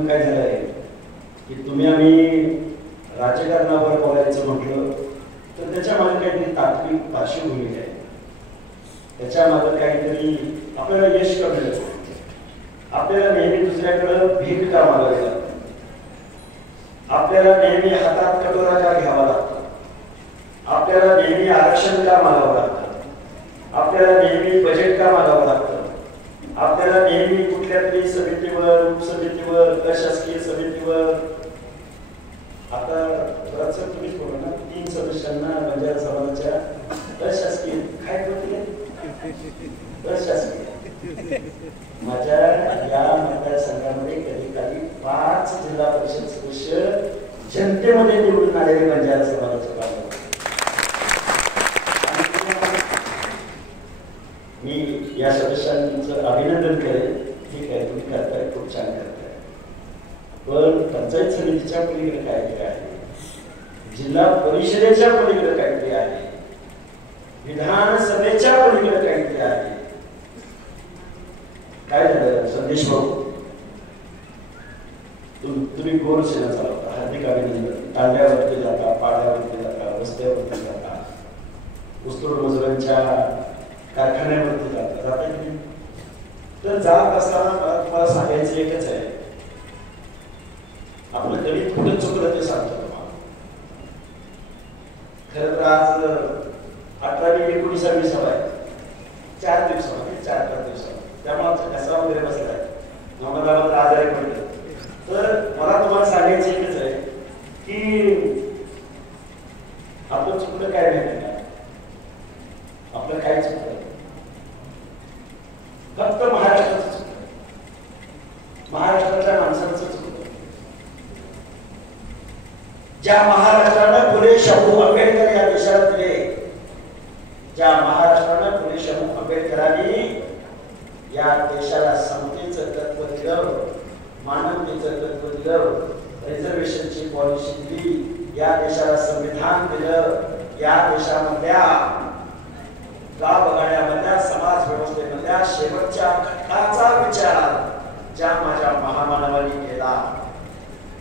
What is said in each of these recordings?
म्हणून काय झालंय की तुम्ही आम्ही राजकारणावर बोलायचं म्हटलं तर त्याच्या मागे काहीतरी तात्विक पार्श्वभूमी आहे, त्याच्या मागे काहीतरी आपल्याला यश कळलं, आपल्याला नेहमी दुसऱ्याकडे भीक का मागावी लागते, आपल्याला नेहमी हातात कटोरा का घ्यावा लागतो, आपल्याला नेहमी आरक्षण का मागावं लागतं, आपल्याला नेहमी बजेट का मागावं लागतं, आपल्याला नेहमी कुठल्या तरी समितीवर, उपसमितीवर, प्रशासकीय समितीवर, आता तुम्हीच बोला ना, 3 सदस्यांना बंजारा समाजाच्या प्रशासकीय काय बोलते प्रशासकीय, माझ्या या मतदारसंघामध्ये कधी कधी 5 जिल्हा परिषद सदस्य जनतेमध्ये निवडून आलेले बंजारा समाजाचे बांधव. मी या सदस्यांचं अभिनंदन करेन. ठीक आहे, तुम्ही करताय, खूप छान करताय, पण पंचायत समितीच्या पलीकडे काहीतरी आहे, जिल्हा परिषदेच्या पलीकडे काहीतरी आहे, विधानसभेच्या पलीकडे काहीतरी आहे. काय झालं संदेश भाऊ, तुम्ही गोर सेना चालवता, हार्दिक अभिनंदन. तांड्यावरती जाता, पाड्यावरती जाता, रस्त्यावरती जाता, ऊसतोड मजुरांच्या कारखान्यावरती जाता की तर जात असताना मला तुम्हाला सांगायचं एकच आहे, आपलं गणित कुठे चुकलं ते सांगतो तुम्हाला. खरं तर आज 18वी 19वी सभा आहे, 4 दिवसामध्ये 4-5 दिवसामध्ये, त्यामुळे आमचा कसा वगैरे बसलाय, नॉर्मल आजारी पडले. तर मला तुम्हाला सांगायचं एकच आहे की आपलं चुकलं काय नाही, आपलं काय चुकलं, फक्त महाराष्ट्राचं चुकलं, महाराष्ट्रातल्या माणसांचं चुकलं. ज्या महाराष्ट्रानं फुले शाहू आंबेडकर या देशात दिले, ज्या महाराष्ट्रानं फुले शाहू आंबेडकरांनी या देशाला समतेचं तत्व दिलं, मानवतेचं तत्व दिलं, रिझर्वेशनची पॉलिसी दिली, या देशाला संविधान दिलं, या देशामधल्या गावगाड्यामधल्या समाज व्यवस्थेमधल्या शेवटच्या घटकाचा विचार ज्या माझ्या महामानवांनी केला,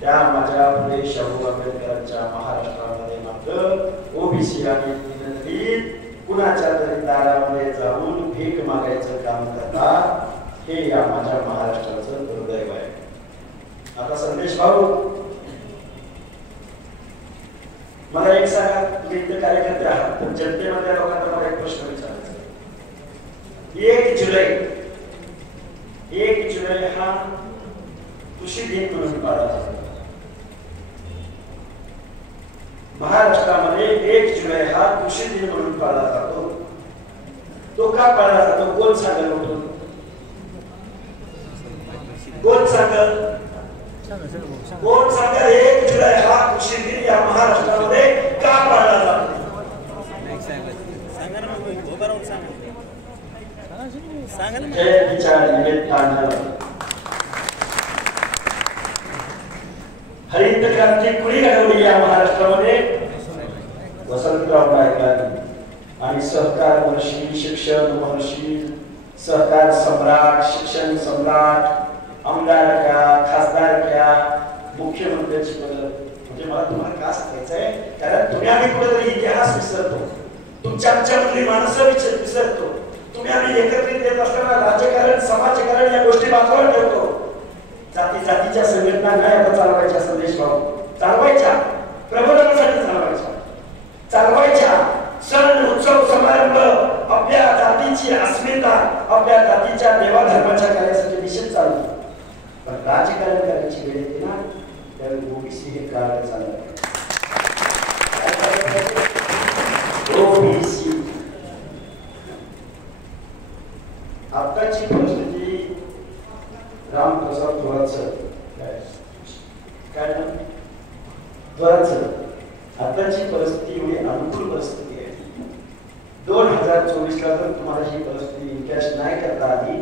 त्या माझ्या फुले शाहू आंबेडकरांच्या महाराष्ट्रामध्ये मात्र ओबीसी आणि दलित कुणाच्या तरी दारामध्ये जाऊन भीक मागायचं काम करतात. हे या माझ्या महाराष्ट्राचं दुर्दैव आहे. आता संदेश भाऊ, मला एक सांगा, तुम्ही इथे कार्यकर्ते आहात, पण जनतेमधल्या लोकांना मला एक प्रश्न विचारायचा. 1 जुलै हा कृषी दिन म्हणून पाळला जातो. महाराष्ट्रामध्ये 1 जुलै हा कृषी दिन म्हणून पाळला जातो. तो का पाळला जातो? कोण सांगेल? उठून कोण सांगेल? कोण सांगेल 1 जुलै हा कृषी दिन या महाराष्ट्रामध्ये का पाळला जातो? जयंतीच्या निमित्तानं हरित क्रांती कुणी घडवली या महाराष्ट्रामध्ये? वसंतराव नाईकांनी. आणि सहकार महर्षी, शिक्षण महर्षी, सहकार सम्राट, शिक्षण सम्राट, आमदार क्या, खासदार क्या, मुख्यमंत्र्याची पद. म्हणजे मला तुम्हाला का सांगायचंय, कारण तुम्ही आम्ही कुठेतरी इतिहास विसरतो, तुमच्या आमच्यामधली माणसं विसरतो, तुम्ही आम्ही एकत्रित येत असताना राजकारण, समाजकारण या गोष्टी बाजूला ठेवतो. जातीच्या संघटना नाही आता चालवायच्या संदेश भाऊ, चालवायच्या प्रबोधनासाठी चालवायच्या सण उत्सव समारंभ आपल्या जातीची अस्मिता, आपल्या जातीच्या देवाधर्माच्या कार्यासाठी निश्चित चालू, पण राजकारण करायची वेळ येते ना, त्यावेळी ओबीसी हे कार्य चालू. ओबीसी आताची परिस्थिती रामप्रसाद थोरात काय आताची परिस्थिती एवढी अनुकूल परिस्थिती आहे. 2024 ला जर तुम्हाला ही परिस्थिती इनकॅश नाही करता आली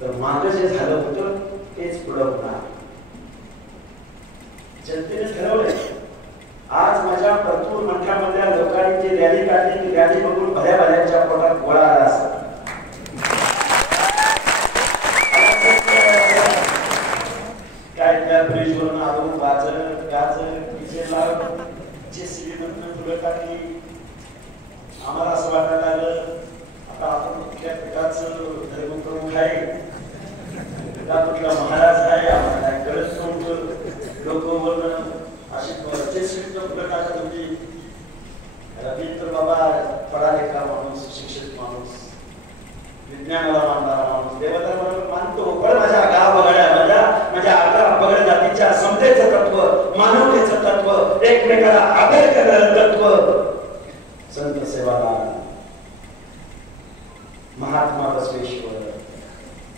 तर मागे जे झालं होतं तेच पुढे होणार. जनतेने ठरवलंय. आज माझ्या परतूर मंडळामधल्या लोकांनी जी रॅली काढली, ती रॅली बघून भल्या भल्यांच्या पोटात गोळा आला असेल. काय कुठला कुठला महाराज आहे आम्हाला काय कळत नव्हतं. लोक बोलणं अशी रचेश्रीत प्रकारचं तुम्ही रवींद्र बाबा पढा लिखा माणूस, शिक्षित माणूस, विज्ञानाला मानणारा माणूस, देवता बरोबर मानतो. पण माझ्या माझ्या अपगड जातीच्या समतेचं तत्व, मानवतेचं तत्व, एकमेकाला आदर करणारं तत्व, संत सेवालाल, महात्मा बसवेश्वर,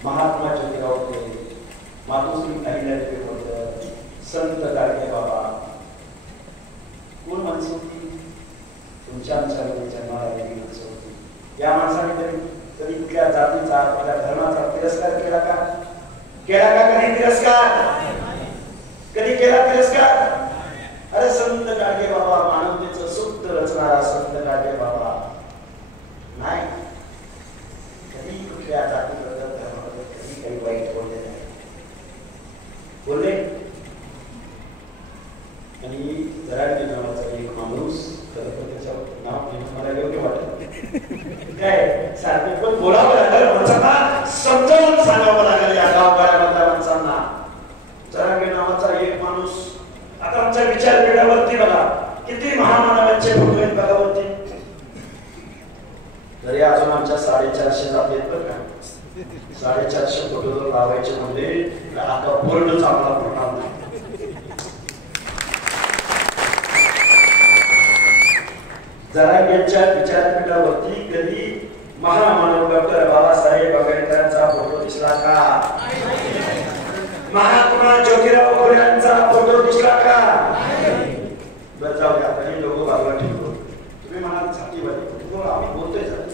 महात्मा ज्योतिराव फुले, मातोश्री अहिल्यादेवी होळकर, संत गाडगे बाबा, कोण माणसं होती? तुमच्या जन्माला वेगळी माणसं होती. या माणसाने कधी कुठल्या जातीचा, कुठल्या धर्माचा तिरस्कार केला का? केला का कधी तिरस्कार? कधी केला तिरस्कार? अरे संत गाडगे बाबा, मानवतेचं सूत्र रचणारा संत गाडगे बाबा नाही कधी कुठल्या जातीबद्दल, धर्माबद्दल कधी काही वाईट बोलले नाही. बोलले. आणि जरांगे नावाचा एक माणूस, त्याचं नाव मला योग्य वाटत काय, सारखे पण बोलावं लागेल माणसांना, समजावून सांगावं लागेल या गावगाड्यामधल्या माणसांना. जरांगे नावाचा एक माणूस, आता आमच्या विचारपीठावरती बघा किती महामानवांचे फोटो आहेत बघा वरती. तरी अजून आमच्या 450 जाती आहेत बरं का. 450 फोटो जर लावायचे म्हणजे आता पूर्ण चांगला पडणार नाही. जरांगेंच्या विचारपीठावरती कधी महामानव डॉक्टर बाबासाहेब आंबेडकरांचा फोटो दिसला का? महात्मा ज्योतिराव फुलेंचा फोटो दिसला का? बरं जाऊ द्या, आपण हे लोक बाजूला ठेवतो. तुम्ही म्हणाल जातीवादी फोटो, आम्ही बोलतोय जाती.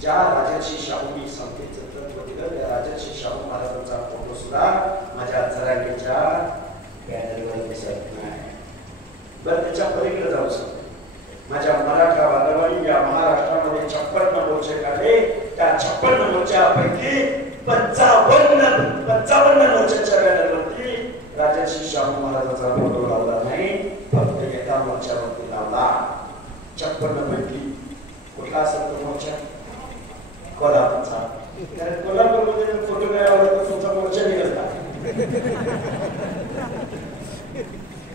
ज्या राजर्षी शाहूंनी समतेचं तत्व दिलं त्या राजर्षी शाहू महाराजांचा फोटो सुद्धा माझ्या जरांगेच्या बॅनरवर दिसत नाही. बरं त्याच्या पलीकडे जाऊ शकतो. माझ्या मराठा बांधवांनी या महाराष्ट्रामध्ये 56 मोर्चे काढले. त्या 56 मोर्चापैकी 55 मोर्चाच्या बॅनरवरती राजर्षी शाहू महाराजांचा फोटो लावला नाही, फक्त एका मोर्चावरती लावला. 56 पैकी कुठला असेल तो मोर्चा? कोल्हापूरचा. कारण कोल्हापूरमध्ये फोटो नाही लावला तर तुमचा मोर्चा निघत नाही.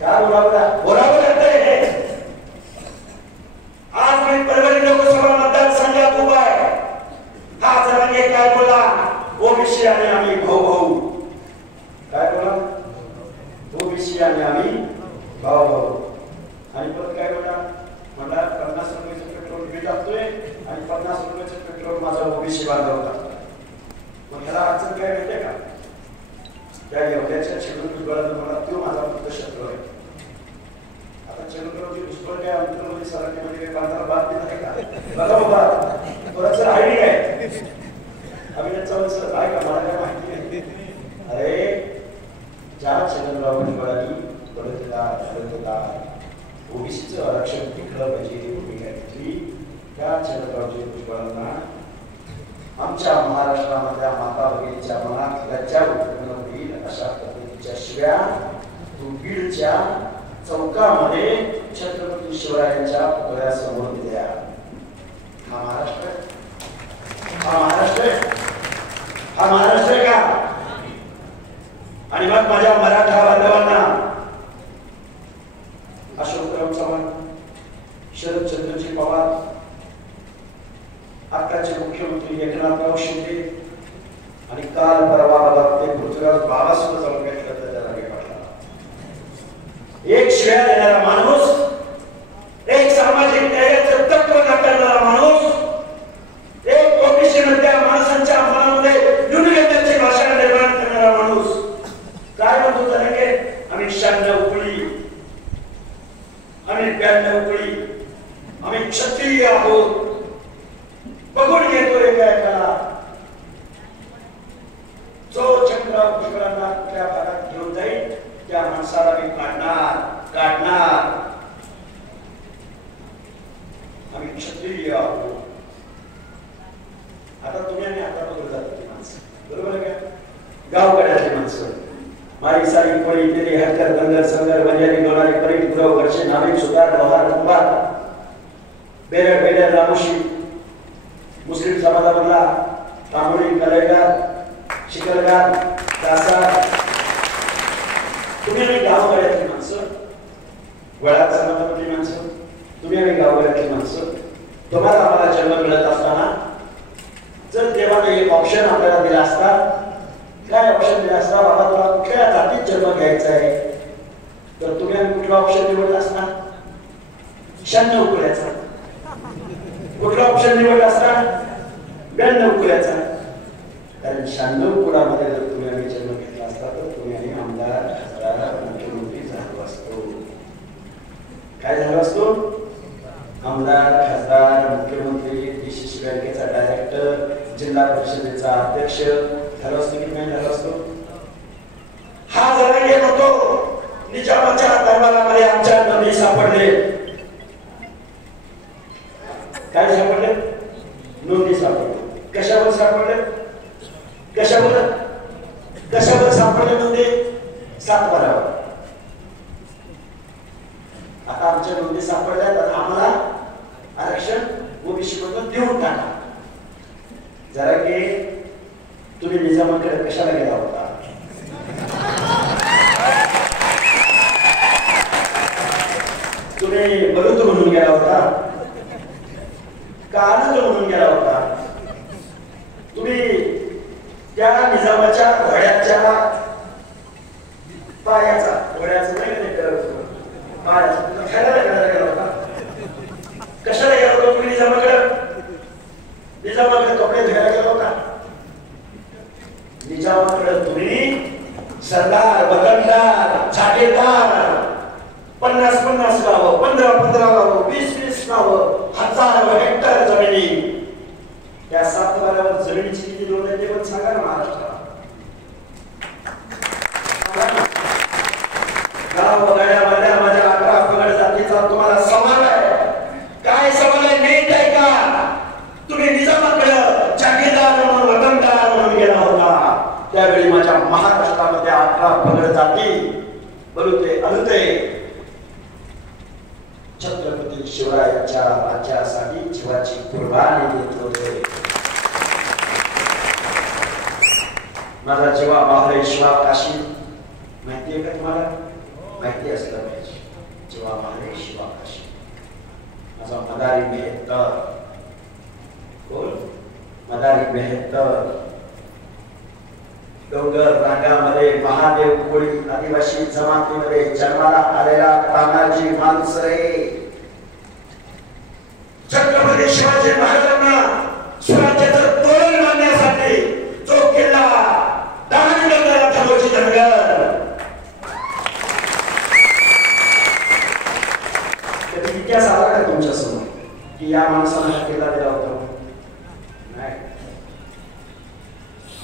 काय बोलावं लागतंय? आज मी परभणी लोकसभा मतदारसंघात उभा आहे. हा जरांगे काय बोला? ओबीसी आणि आम्ही भाऊ भाऊ. काय बोला? ओबीसी आणि आम्ही भाऊ भाऊ. आणि परत काय बोला? मला 50 रुपयाचं पेट्रोल मी टाकतोय आणि 50 रुपयाचं पेट्रोल माझा ओबीसी बांधव टाकतोय. मग ह्याला अडचण काय माहितीये का? त्या एवढ्याच्या छेडून भुजबळानं मला तो माझा फक्त शत्रू आहे. आता छेडूनवरती भुजबळ काय अंतरमध्ये सराटीमध्ये काही बांधायला बात देत आहे का? बघा बाबा थोडंसं आयडी काय अभिनंदन सर आहे का? मला काय माहिती नाही. अरे ज्या छेडूनराव भुजबळांनी ओबीसीचं आरक्षण टिकलं पाहिजे ही भूमिका घेतली. त्या छत्रपती भुजबळांना आमच्या महाराष्ट्रामधल्या माता भगिनीच्या मनात लज्जा उत्पन्न होईल अशा पद्धतीच्या शिव्या तू बीडच्या चौकामध्ये छत्रपती शिवरायांच्या पुतळ्यासमोर दिल्या. हा महाराष्ट्र? हा महाराष्ट्र? हा महाराष्ट्र आहे का? आणि मग माझ्या मराठा बांधवांना अशोकराव चव्हाण, शरदचंद्रजी पवार, आताचे मुख्यमंत्री एकनाथराव शिंदे आणि काल परवा ते पृथ्वीराज बाबा सुद्धा जाऊन भेटलं तर त्याला पाठला. एक शिव्या देणारा माणूस, एक सामाजिक न्यायाचं तत्व नाकारणारा माणूस, एक ओबीसी मधल्या माणसांच्या मनामध्ये न्यूनगंडाची भाषा निर्माण करणारा माणूस काय म्हणतो त्याने? आम्ही 96 कुळी, आम्ही 92 कुळी, आम्ही क्षत्रिय आहोत. बघून घेतोय काय करा? जो चंद्र भुजबळांना त्या भागात घेऊन जाईल त्या माणसाला मी काढणार. आम्ही क्षत्रिय आहोत. आता तुम्ही आणि आता बघून जातात ती माणसं, बरोबर आहे का? गावकड्यातली माणसं मारी सारी पळी तेरी हरकर गंगर संगर बंजारी लोणारी परीट गुरव वर्षे नाविक सुधार लोहार कुंभार बेरड बेडर रामोशी मुस्लिम समाजामधला तांबोळी कलेगार चिखलगार दासा तुम्ही आम्ही गावगाड्यातली माणसं वळात समाजामधली माणसं तुम्ही आम्ही गावगाड्यातली माणसं तुम्हाला आम्हाला जन्म मिळत असताना जर देवाने एक ऑप्शन आपल्याला दिला असता काय ऑप्शन दिला असता बाबा तुला कुठल्या जातीत जन्म घ्यायचा आहे तर तुम्ही आम्ही कुठला ऑप्शन निवडला असता 96 कुळ्याचा कुठला ऑप्शन निवडला असता 92 कुळ्याचा कारण 96 कुळामध्ये जर तुम्ही आम्ही जन्म घेतला असता तर तुम्ही आणि आमदार खासदार मुख्यमंत्री झालो असतो काय झालो असतो आमदार खासदार मुख्यमंत्री DCC बँकेचा डायरेक्टर जिल्हा परिषदेचा अध्यक्ष झालो असतो की नाही झालो असतो हा जरा गेला होतो निजामाच्या दरबारामध्ये आमच्या नोंदी सापडले काय सापडले नोंदी सापडले कशावर सापडले कशावर सापडले नोंदी सातबारावर आता आमच्या नोंदी सापडल्या तर आम्हाला आरक्षण ओबीसी मधून देऊन टाका जरा की तुम्ही निजामाकडे कशाला गेला होता तुम्ही बलुत म्हणून गेला होता का आनंद म्हणून गेला होता तुम्ही त्या निजामाच्या घोड्याच्या पायाचा घोड्याचं नाही पायाचा खायला गेला होता कशाला गेला होता तुम्ही निजामाकडे कपडे धुवायला गेला होता निजामाकडे तुम्ही सरदार वतनदार जागीरदार 50-50 गावं 15-15 गावं 20-20 गावं 1000 हेक्टर जमिनी या सातबारावर जमिनीची किती नोंद आहे ते पण सांगा ना महाराष्ट्राला गावगाड्यामध्ये माझ्या 11 पगड जातीचा तुम्हाला सवाल आहे काय सवाल आहे नीट आहे का तुम्ही निजामाकडे जागीरदार म्हणून वतनदार म्हणून गेला होता त्यावेळी माझ्या महाराष्ट्रामध्ये 11 पगड जाती बलुते अलुते छत्रपती शिवरायांच्या राज्यासाठी जीवाची कुर्बानी देत होते माझा जीवा माहले शिवा काशी माहिती आहे का तुम्हाला माहिती असलं पाहिजे जीवा माहले शिवा काशी माझा मदारी मेहतर कोण मदारी मेहतर डोंगर रांगामध्ये महादेव कोळी आदिवासी जमातीमध्ये जन्माला आलेला तानाजी मालुसरे छत्रपती शिवाजी महाराजांना स्वराज्याचं तोरण मानण्यासाठी जो किल्ला दान करणारा थांबोजी धनगर कधी इतिहास आला का तुमच्या समोर की या माणसाने हा किल्ला दिला होता नाही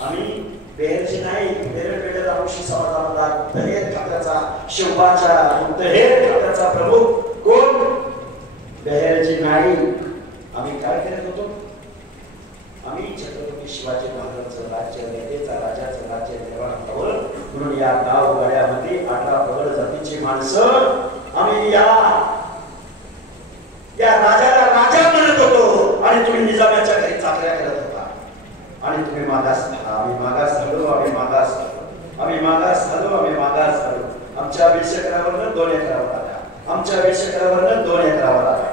आम्ही बेरची नाही बेरपेठेचा ऋषी समाजामधला दहेर खात्याचा शिवबाच्या दहेर खात्याचा प्रमुख कोण बेहेरची नाही आम्ही काय करत होतो आम्ही छत्रपती शिवाजी महाराजांचं राज्य नेतेचा राजाचं राज्य निर्माण करावं म्हणून या गावगाड्यामध्ये 18 पगड जातीची माणसं आम्ही या राजाला राजा म्हणत होतो आणि तुम्ही निजामाच्या घरी चाकऱ्या करत होता आणि तुम्ही मागास आम्ही मागास झालो आमच्या 20 एकरावरनं 2 एकरावर आला आमच्या 20 एकरावरनं 2 एकरावर आला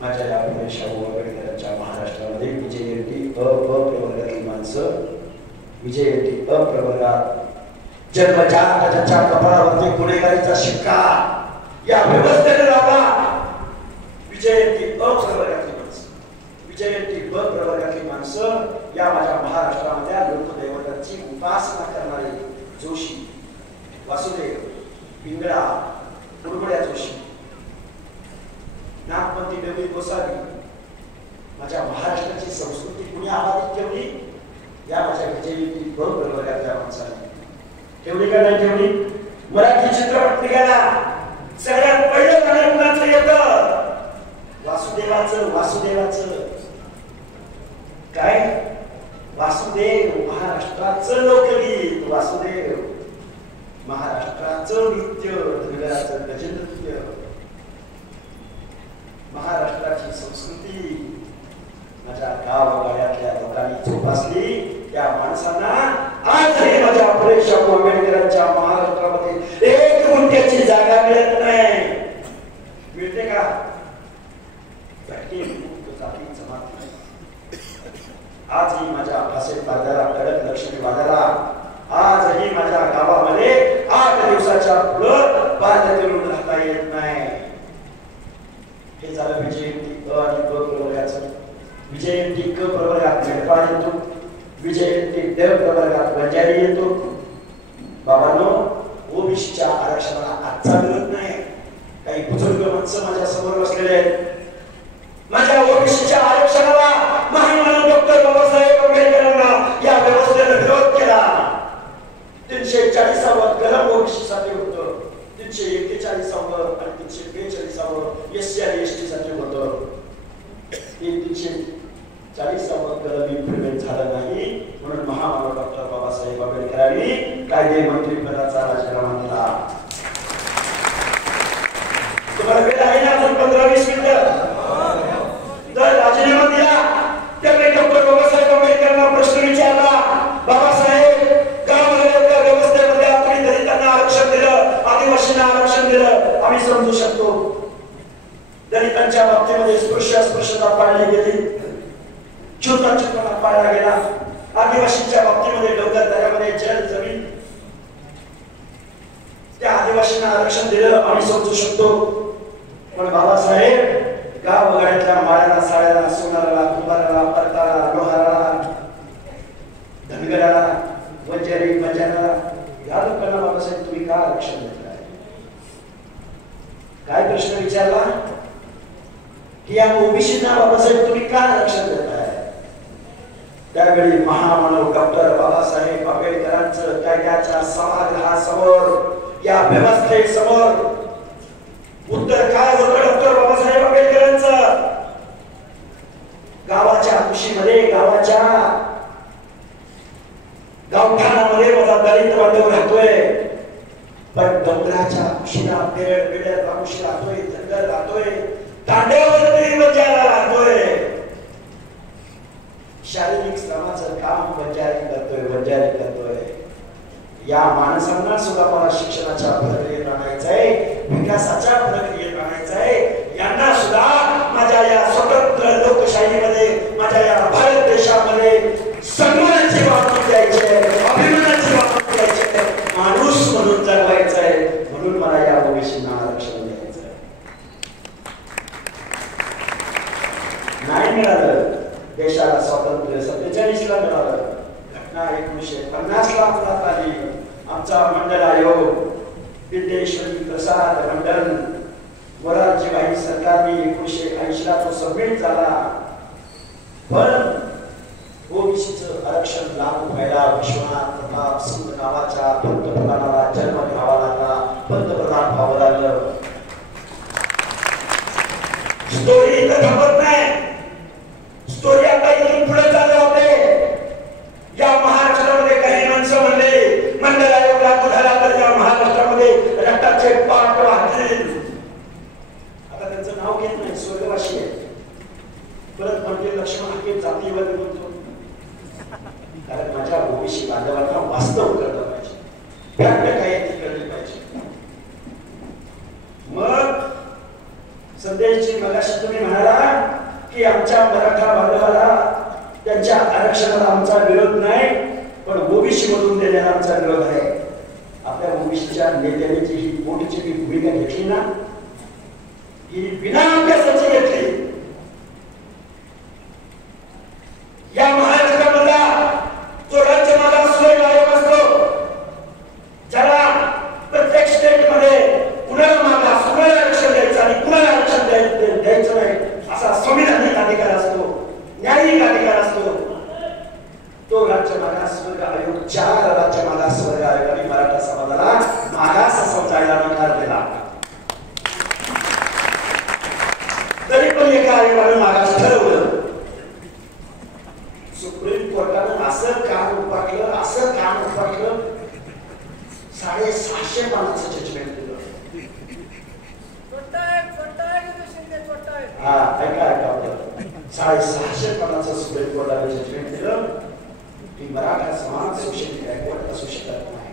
माझ्या या शाहू आंबेडकरांच्या महाराष्ट्रामध्ये विजयंती अप्रवर्गातील माणसं विजयंती अप्रवर्गात जन्मजात ज्याच्या कपाळावरती गुन्हेगारीचा शिक्का या व्यवस्थेने लावला विजयंती अप्रवर्गातली माणसं विजयंती अप्रवर्गातली माणसं या माझ्या महाराष्ट्रामध्ये लोकदैवतांची उपासना करणारे जोशी वासुदेव पिंगळा कुरबड्या जोशी नागपंथी देवी गोसावी माझ्या महाराष्ट्राची संस्कृती कुणी आबादित ठेवली या माझ्या विजयंती प्रवर्गातल्या माणसाने ठेवली का नाही ठेवली मराठी चित्रपट निघाला सगळ्यात पहिलं गाणं कुणाचं येतं वासुदेवाचं काय वासुदेव महाराष्ट्राचं लोकगीत वासुदेव महाराष्ट्राचं नृत्य धनगराचं गजनृत्य महाराष्ट्राची संस्कृती माझ्या गावागाड्यातल्या लोकांनी जोपासली त्या माणसांना आजही माझ्या परेशान आंबेडकरांच्या महाराष्ट्रामध्ये एक गुंठ्याची जागा मिळत नाही. मिळते का? आजही माझ्या भाषेत बाजारा कडक लक्ष्मी बाजारा आजही माझ्या गावामध्ये 8 दिवसाच्या पुढं बांधून राहता येत नाही. हे झालं विजयंती आणि प्रवर्गाचं. विजयंती क प्रवर्गात मेंढपाळ येतो, विजयंती ड प्रवर्गात बंजारी येतो. बाबांनो, ओबीसीच्या आरक्षणाला आजचा विरोध नाही. काही बुजुर्ग माणसं माझ्या समोर बसलेले आहेत. माझ्या ओबीसीच्या आरक्षणाला महामानव डॉक्टर बाबासाहेब आंबेडकरांना या व्यवस्थेने विरोध केला. 340वा कलम ओबीसी साठी होतं, 341वा आणि 342वा एससी आणि एसटी साठी होतं. 340वा कलम इम्प्लिमेंट झालं नाही म्हणून महामानव डॉक्टर बाबासाहेब आंबेडकरांनी कायदे मंत्री पदाचा राजीनामा दिला. तुम्हाला वेळ आहे ना अजून 15-20 मिनिटं? जर राजीनामा दिला त्यावेळी डॉक्टर बाबासाहेब आंबेडकरांना प्रश्न विचारला, बाबासाहेब गावाच्या व्यवस्थेमध्ये आपण दलितांना आरक्षण दिलं, आदिवासींना आरक्षण दिलं, आम्ही समजू शकतो. दलितांच्या बाबतीमध्ये स्पृश्यता पाळली गेली, छूताछूतपणा पाळला गेला. आदिवासींच्या बाबतीमध्ये डोंगर दऱ्यामध्ये जल जमीन त्या आदिवासींना आरक्षण दिलं, आम्ही समजू शकतो. पण बाबासाहेब गावगाड्यातल्या माळ्याला, साड्याला, सोनाराला, कुंभाराला, परताला, लोहाराला, धनगराला, वंजारी बंजाराला या लोकांना बाबासाहेब तुम्ही का आरक्षण देताय? काय प्रश्न विचारला की या ओबीसींना बाबासाहेब तुम्ही का आरक्षण देताय? त्यावेळी महामानव डॉक्टर बाबासाहेब आंबेडकरांचं कायद्याच्या सभागृहासमोर, या व्यवस्थेसमोर उत्तर काय होतं डॉक्टर बाबासाहेब आंबेडकरांचं? गावाच्या खुशीमध्ये, गावाच्या गावठाणामध्ये माझा दलित बांधव राहतोय, पण डोंगराच्या खुशीला बेड राहुशी राहतोय, जंगल राहतोय, तांड्यावरती बंजारा राहतोय. शारीरिक श्रमाचं काम बंजारी करतोय. या माणसांना सुद्धा मला शिक्षणाच्या प्रक्रियेत आणायचंय, विकासाच्या प्रक्रियेत आणायचंय. यांना सुद्धा माझ्या या स्वतंत्र लोकशाहीमध्ये, माझ्या या भारत देशामध्ये सन्मानाची वागणूक द्यायची आहे, अभिमानाची वागणूक द्यायची आहे, माणूस म्हणून जगवायचंय. म्हणून मला या ओबीसींना आरक्षण द्यायचंय. नाही मिळालं देशाला स्वातंत्र्य, 47ला मिळालं. घटना 1950 ला अंमलात आली. आमचा मंडल आयोग, विद्येश्वरी प्रसाद मंडल, मोरारजीभाई सरकारने 1980 ला तो सबमिट झाला. पण ओबीसीचं आरक्षण लागू व्हायला विश्वनाथ प्रताप सिंग नावाच्या पंतप्रधानाला जन्म घ्यावा लागला, पंतप्रधान व्हावं लागलं. स्टोरी इथं थांबत नाही. स्टोरी आता इथून पुढे चालू होते. या महाराष्ट्रामध्ये काही माणसं म्हणले मंडल आयोग लागू झाला तर या महाराष्ट्रामध्ये रक्ताचे पाठ वाहतील. आता त्यांचं नाव घेत नाही, स्वर्गवासी आहे. परत म्हणते लक्ष्मण हाके जातीवाद म्हणतो. कारण माझ्या ओबीसी बांधवांना वास्तव कळलं पाहिजे, फॅक्ट काय ती कळली पाहिजे. मग संदेशजी मगाशी तुम्ही म्हणाला की आमच्या मराठा बांधवाला त्यांच्या आरक्षणाला आमचा विरोध नाही, पण ओबीसी मधून देण्याला आमचा विरोध आहे. आपल्या ओबीसीच्या नेत्यांनी जी ही मोठीची भूमिका घेतली ना, ही बिना अभ्यासाची घेतली. या महाराष्ट्रामधला जो राज्य मागासवर्ग आयोग असतो, ज्याला प्रत्येक स्टेट मध्ये कुणाला मागास, कुणाला आरक्षण द्यायचं आणि कुणाला आरक्षण द्यायचं नाही असा संविधानिक अधिकार असतो, न्यायिक अधिकार असतो, तो राज्य मागासवर्ग आयोग 4 राज्य मागासवर्ग आयोगाने मराठा समाजाला मागास समजायला नकार दिला. तरी पण एका आयोगाने मागास ठरवलं. सुप्रीम कोर्टानं असं काम उपाटलं 650 पानाचं जजमेंट दिलं. हा, ऐका 650 सुप्रीम कोर्टाने जजमेंट दिलं की मराठा समाज शोषित बॅकवर्ड असू शकत नाही.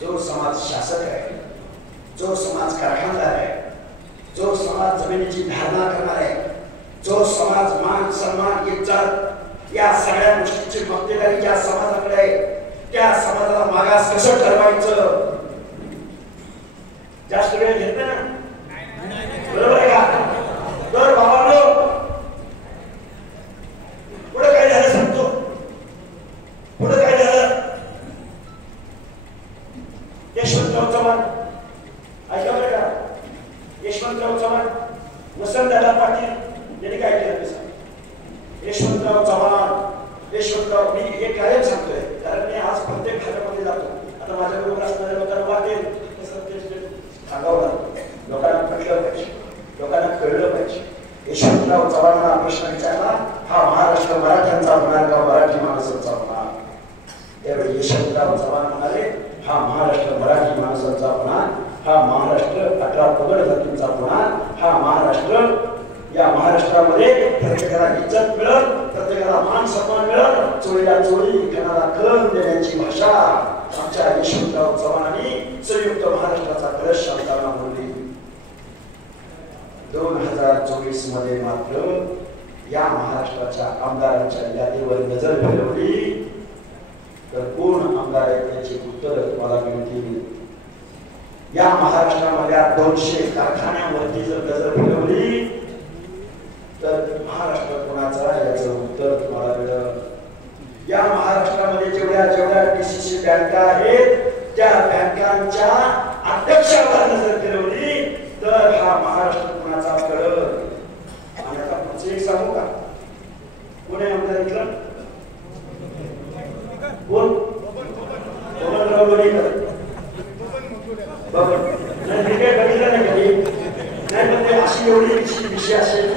जो समाज शासक आहे, जो समाज कारखानदार आहे, जो समाज जमिनीची धारणा करणार आहे, जो समाज मान सन्मान इज्जत या सगळ्या गोष्टींची मक्तेदारी ज्या समाजाकडे आहे, त्या समाजाला मागास कसं ठरवायचं जास्त वेळ घेत नाही ना, बरोबर आहे का? तर बाबांनो पुढे काय झालं सांगतो. पुढे काय झालं, यशवंतराव चव्हाण ऐका बरं का, यशवंतराव चव्हाण वसंतदादा पाटील यांनी काय केलं ते सांग. यशवंतराव चव्हाण, यशवंतराव, मी हे कायम सांगतोय कारण मी आज प्रत्येक भागामध्ये जातो. आता माझ्याबरोबर असणाऱ्या लोकांना वाटेल तसं ते सांगावं लागतं, लोकांना कळलं पाहिजे, लोकांना कळलं पाहिजे. यशवंतराव चव्हाणांना प्रश्न विचारला, हा महाराष्ट्र मराठ्यांचा होणार का मराठी माणसांचा होणार? त्यावेळी यशवंतराव चव्हाण म्हणाले, हा महाराष्ट्र मराठी माणसांचा होणार, हा महाराष्ट्र 18 पगड जातींचा होणार, हा महाराष्ट्र, या महाराष्ट्रामध्ये प्रत्येकाला इज्जत मिळत, प्रत्येकाला मान सन्मान मिळत, चोळीला चोळी कणाला कण देण्याची भाषा आमच्या यशवंतराव चव्हाणांनी संयुक्त महाराष्ट्राचा कलश सांगताना बोलली. 2024 मध्ये मात्र या महाराष्ट्राच्या आमदारांच्या यादीवर नजर फिरवली तर कोण आमदार आहेत याची उत्तर तुम्हाला मिळतील. या महाराष्ट्रामधल्या 200 कारखान्यांवरती जर नजर फिरवली तर महाराष्ट्र कोणाचा याचं उत्तर तुम्हाला मिळेल. या महाराष्ट्रामध्ये जेवढ्या डीसीसी बँका आहेत त्या बँकांच्या अध्यक्षावर नजर फिरवली तर हा महाराष्ट्र कोणाचा कळेल. आणि आता पुढचे एक सांगू का, पुणे आमदार इथलं कोण? बबनराव लोणीकर. बबन नाही, मी काय बघितलं नाही कधी, नाही पण ते अशी एवढी विषय असेल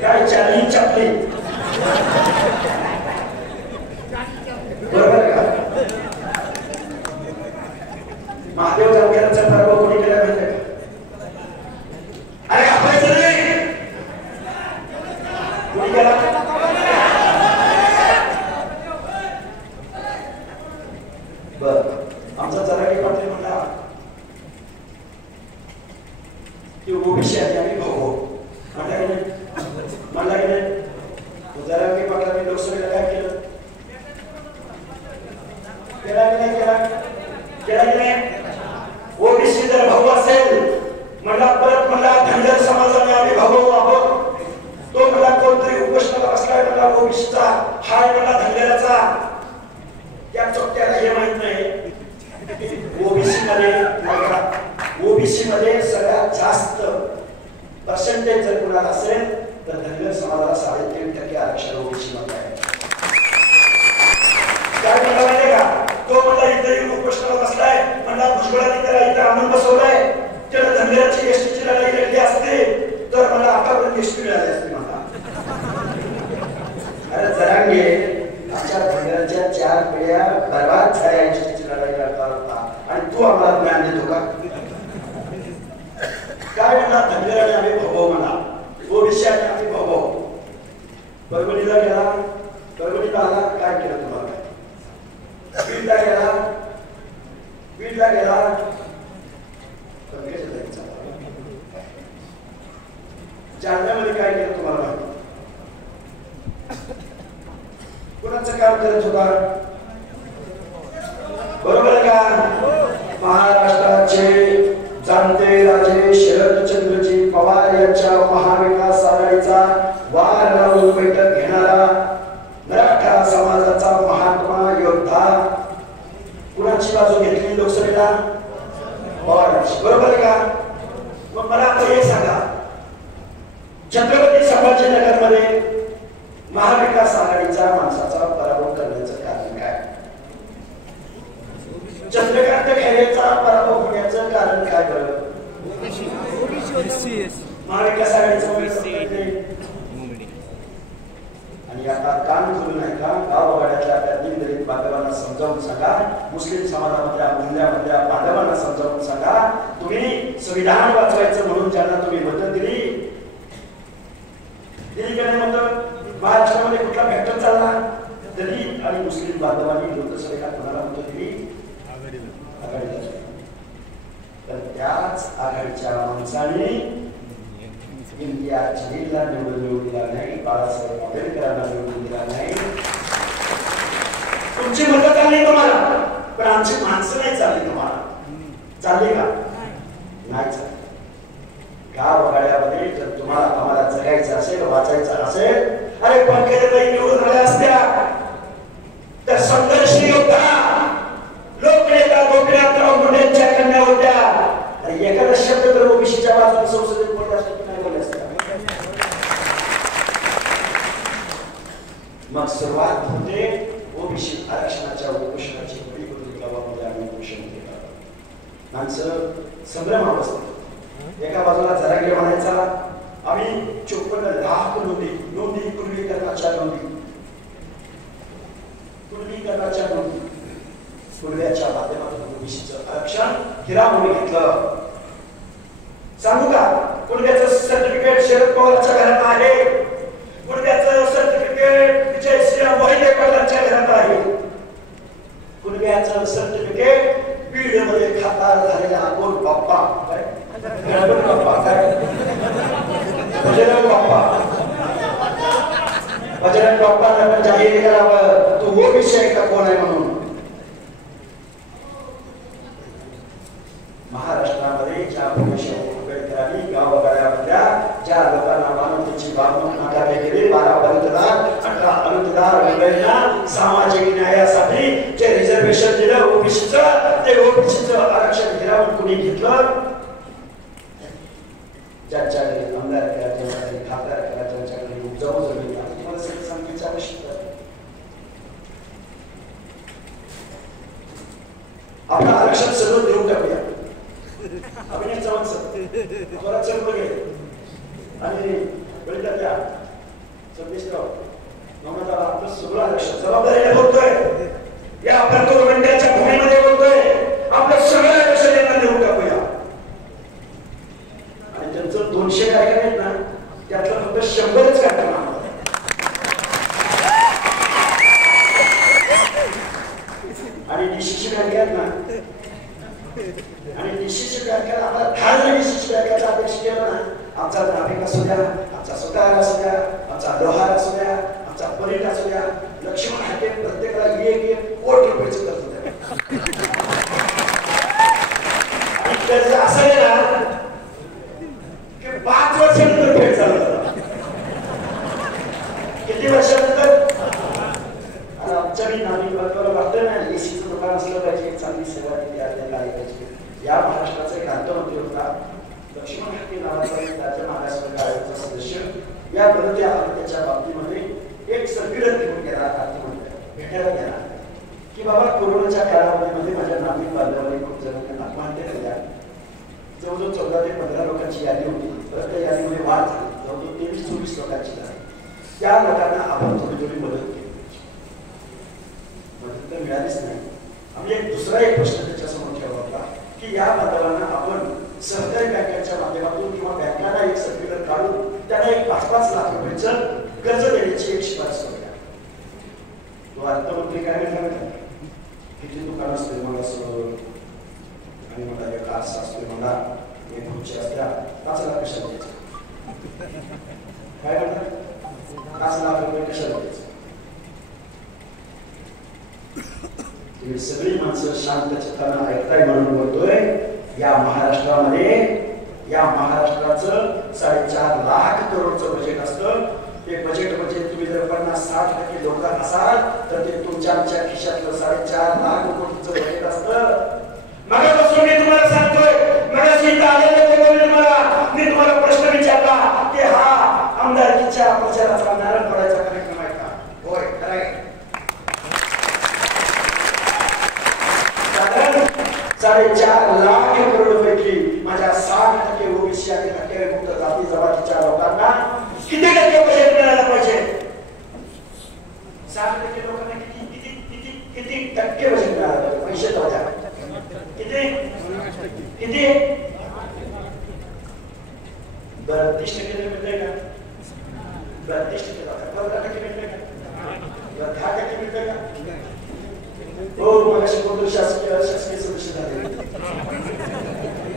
काय चार्ली चॅपलिन, बरोबर का? महादेव जानकरांचा पराभव कोणी केला माहिती आहे का? अरे आपण नाही कोणी केला? बर, आमचा जरांगे पाटील म्हणला की ओबीसी आहे आणि भाऊ म्हणला की नाही, म्हणला की नाही. जरांगे पाटलांनी लोकसभेला काय केलं? केला की नाही केला? केला की नाही? ओबीसी जर भाऊ असेल म्हणला, परत म्हणला धनगर समाजाने आम्ही भाऊ आहोत, तो मला कोणतरी उपोषणाला बसलाय म्हणला ओबीसीचा, हाय म्हणला धनगराचा. त्या चोट्याला हे माहित नाही ओबीसी मध्ये सगळ्यात जास्त पर्सेंटेज जर कुणाला असेल तर धनगर समाजाला 3.5% आरक्षण ओबीसी मध्ये आहे. काय म्हणला माहितीये का? तो म्हणला इथे उपोषणाला बसलाय म्हणला, भुजबळांनी त्याला इथे आणून बसवलंय, त्याला धनगराची एसटीची लढाई लढली असते तर मला आतापर्यंत एसटी मिळाली असते म्हणला. अरे जरांगे, आमच्या धनगराच्या 4 पिढ्या बर्बाद झाल्या एसटीची लढाई लढता होता आणि तू आम्हाला ज्ञान देतो का? काय म्हणला, धनगराने आम्ही भाऊ म्हणा, ओबीसी आम्ही भाऊ. परभणीला गेला, परभणीला आला, काय केलं तुम्हाला? बीडला गेला, बीडला गेला, जालन्यामध्ये काय केलं तुम्हाला माहिती? कुणाचं काम करत होता? बरोबर का? महाराष्ट्राचे जाणते राजे शरदचंद्रजी पवार यांच्या महाविकास आघाडीचा वार लावून बैठक घेणारा मराठा समाजाचा महात्मा योद्धा कुणाची बाजू घेतली लोकसभेला? पवारांची. बरोबर का? मग मला आता एक सांगा, छत्रपती संभाजीनगरमध्ये महाविकास आघाडीच्या माणसाचा पराभव करण्याचं कारण काय? चंद्रकांत खैरेचा पराभव होण्याचं कारण काय? बरं, महाविकास आघाडीचं आणि आता कान खोलून आहे का? गावगाड्यातल्या त्या दिनदलित बांधवांना समजावून सांगा, मुस्लिम समाजामधल्या मूल्यामधल्या बांधवांना समजावून सांगा, तुम्ही संविधान वाचवायचं म्हणून ज्यांना तुम्ही मदत दिली का नाही मदत? महाराष्ट्रामध्ये कुठला फॅक्टर चालला? दलित आणि मुस्लिम बांधवांनी लोकसभेला कोणाला मदत दिली? आघाडीला. तर त्याच आघाडीच्या माणसाने इंडिया जलीलला निवडून दिला नाही, बाळासाहेब आंबेडकरांना निवडून दिला नाही. तुमची मदत आली तुम्हाला, पण आमची माणसं नाही चालली तुम्हाला. चालली का? नाही चालली. गावगाड्यामध्ये जर तुम्हाला आम्हाला जगायचं असेल, वाचायचं असेल, अरे पंकजाताई निवडून आल्या असत्या तर संघर्षी योद्धा लोकनेता गोपीनाथराव मुंडेंच्या कन्या होत्या. आणि एखादा शब्द तर ओबीसीच्या बाजूने संसदेत बोलला असता की नाही बोलला असता? मग सुरुवात होते ओबीसी आरक्षणाच्या उपोषणाची. आम्ही उपोषण केलं. माणसं संभ्रम अवस्था. एका बाजूला जरांगे म्हणायचा आम्ही 54 लाख नोंदी पूर्वीकरणाच्या नोंदी पूर्व्याच्या माध्यमातून ओबीसीचं आरक्षण हिरामोडी घेतलं. सांगू का? पूर्व्याचं सर्टिफिकेट शरद पवारांच्या घरात आहे. पूर्व्याचं सर्टिफिकेट विजयसिंह मोहिते पाटलांच्या घरात आहे. पूर्व्याचं सर्टिफिकेट बीड मध्ये खासदार झालेला अकोल बाप्पा बजरंग बाप्पा जाहीर करावं तो ओबीसी आहे का कोण आहे म्हणून. महाराष्ट्रामध्ये ज्या आंबेडकरांनी गावगाड्यामधल्या ज्या लोकांना मानवतेची वागणूक नाकारली गेली, 12 बलुतेदार 18 अलुतेदार मंडळींना सामाजिक न्यायासाठी जे रिझर्वेशन दिलं ओबीसीचं, ते ओबीसीचं आरक्षण हिरावून कुणी घेतलं? ज्यांच्याकडे आमदार केला, ज्यांच्याकडे खासदार केला, ज्यांच्याकडे उपजाऊ जमीन आहे, तुम्हाला सगळं सांगायचं आवश्यक आहे. आपलं आरक्षण सगळं देऊन टाकूया. अभिनय चव्हाण सर थोडा चल बघे आणि बळीदात्या संदेशराव नवनाथराव आपलं सगळं आरक्षण जबाबदारीने बोलतोय. या गव्हर्नमेंटच्या भूमीमध्ये बोलतोय. आपलं सगळं आरक्षण त्यांना देऊन टाकूया. आणि त्यांचं 200 कार्यक्रम आहेत ना, त्यातलं फक्त 100च कार्यक्रम आणि डीसीसी बँक आहेत ना, आणि डीसीसी बँकेला आम्हाला 10 जण डीसीसी बँकेचा अध्यक्ष केलं ना, आमचा ग्रामीण असू द्या, आमचा सुतार असू द्या, आमचा लोहार असू द्या, आमचा परीट असू द्या, लक्ष्मण हाके प्रत्येकाला 1 कोटी रुपयाचं कर्ज द्या. आणि कर्ज असं आहे ना की 5 वर्षानंतर फेड झालं. किती वर्षानंतर? आमच्या मी नामी वर्गाला वाटतं ना, एसीचं दुकान असलं पाहिजे, चांगली सेवा दिली आपल्याला आली पाहिजे. या महाराष्ट्राचा एक अर्थमंत्री होता लक्ष्मण हाके नावाचा एक राज्य महाराष्ट्र आयोगाचा सदस्य. या बदलत्या त्याच्या बाबतीमध्ये एक सर्क्युलर घेऊन गेला अर्थमंत्री भेटायला गेला की बाबा कोरोनाच्या कालावधीमध्ये माझ्या नामी बांधवांनी खूप जणांना आत्महत्या केल्या. जवळजवळ 14 ते 15 लोकांची यादी होती. परत त्या यादीमध्ये वाढ झाली, जवळजवळ 23-24 लोकांची झाली. त्या लोकांना आपण थोडी मदत केली. मदत तर मिळालीच नाही. आम्ही दुसरा एक प्रश्न त्याच्यासमोर ठेवला होता की या बांधवांना आपण सहकारी बँकांच्या माध्यमातून किंवा बँकांना एक सर्क्युलर काढून त्यांना एक 5-5 लाख रुपयाचं कर्ज देण्याची एक शिफारस करूया. तो अर्थमंत्री काय म्हणतात, किती दुकान असते मला आणि मला एक आरसा असते, मला एक खुर्ची असत्या, 5 लाख कशाला द्यायचं? काय म्हणतात, 5 लाख रुपये कशाला द्यायचं? तुम्ही सगळी माणसं शांत चित्तानं ऐकताय म्हणून बोलतोय. या महाराष्ट्राचं 4.5 लाख करोडचं बजेट असतं. ते बजेट म्हणजे तुम्ही जर 50-60% लोक असाल तर ते तुमच्या आमच्या खिशातलं 4.5 लाख कोटीचं बजेट असतं. मगापासून मी तुम्हाला सांगतोय, मी तुम्हाला प्रश्न विचारला की हा आमदारकीच्या प्रचाराचा नारळ फोडायचा कार्यक्रम आहे का? होय, खरंय. 4.5 लाख करोडपैकी माझ्या 60% ओबीसी आणि टक्केवारीमुक्त जाती जमातीच्या लोकांना किती टक्के बजेट मिळायला पाहिजे? 60% लोकांना किती टक्के बजेट मिळायला पाहिजे? पैसे किती बरं 30% मिळतंय का? बरं 30% 15% मिळतंय का? 10% मिळतंय का? हो मला शिकवतो शासकीय सदस्य झाले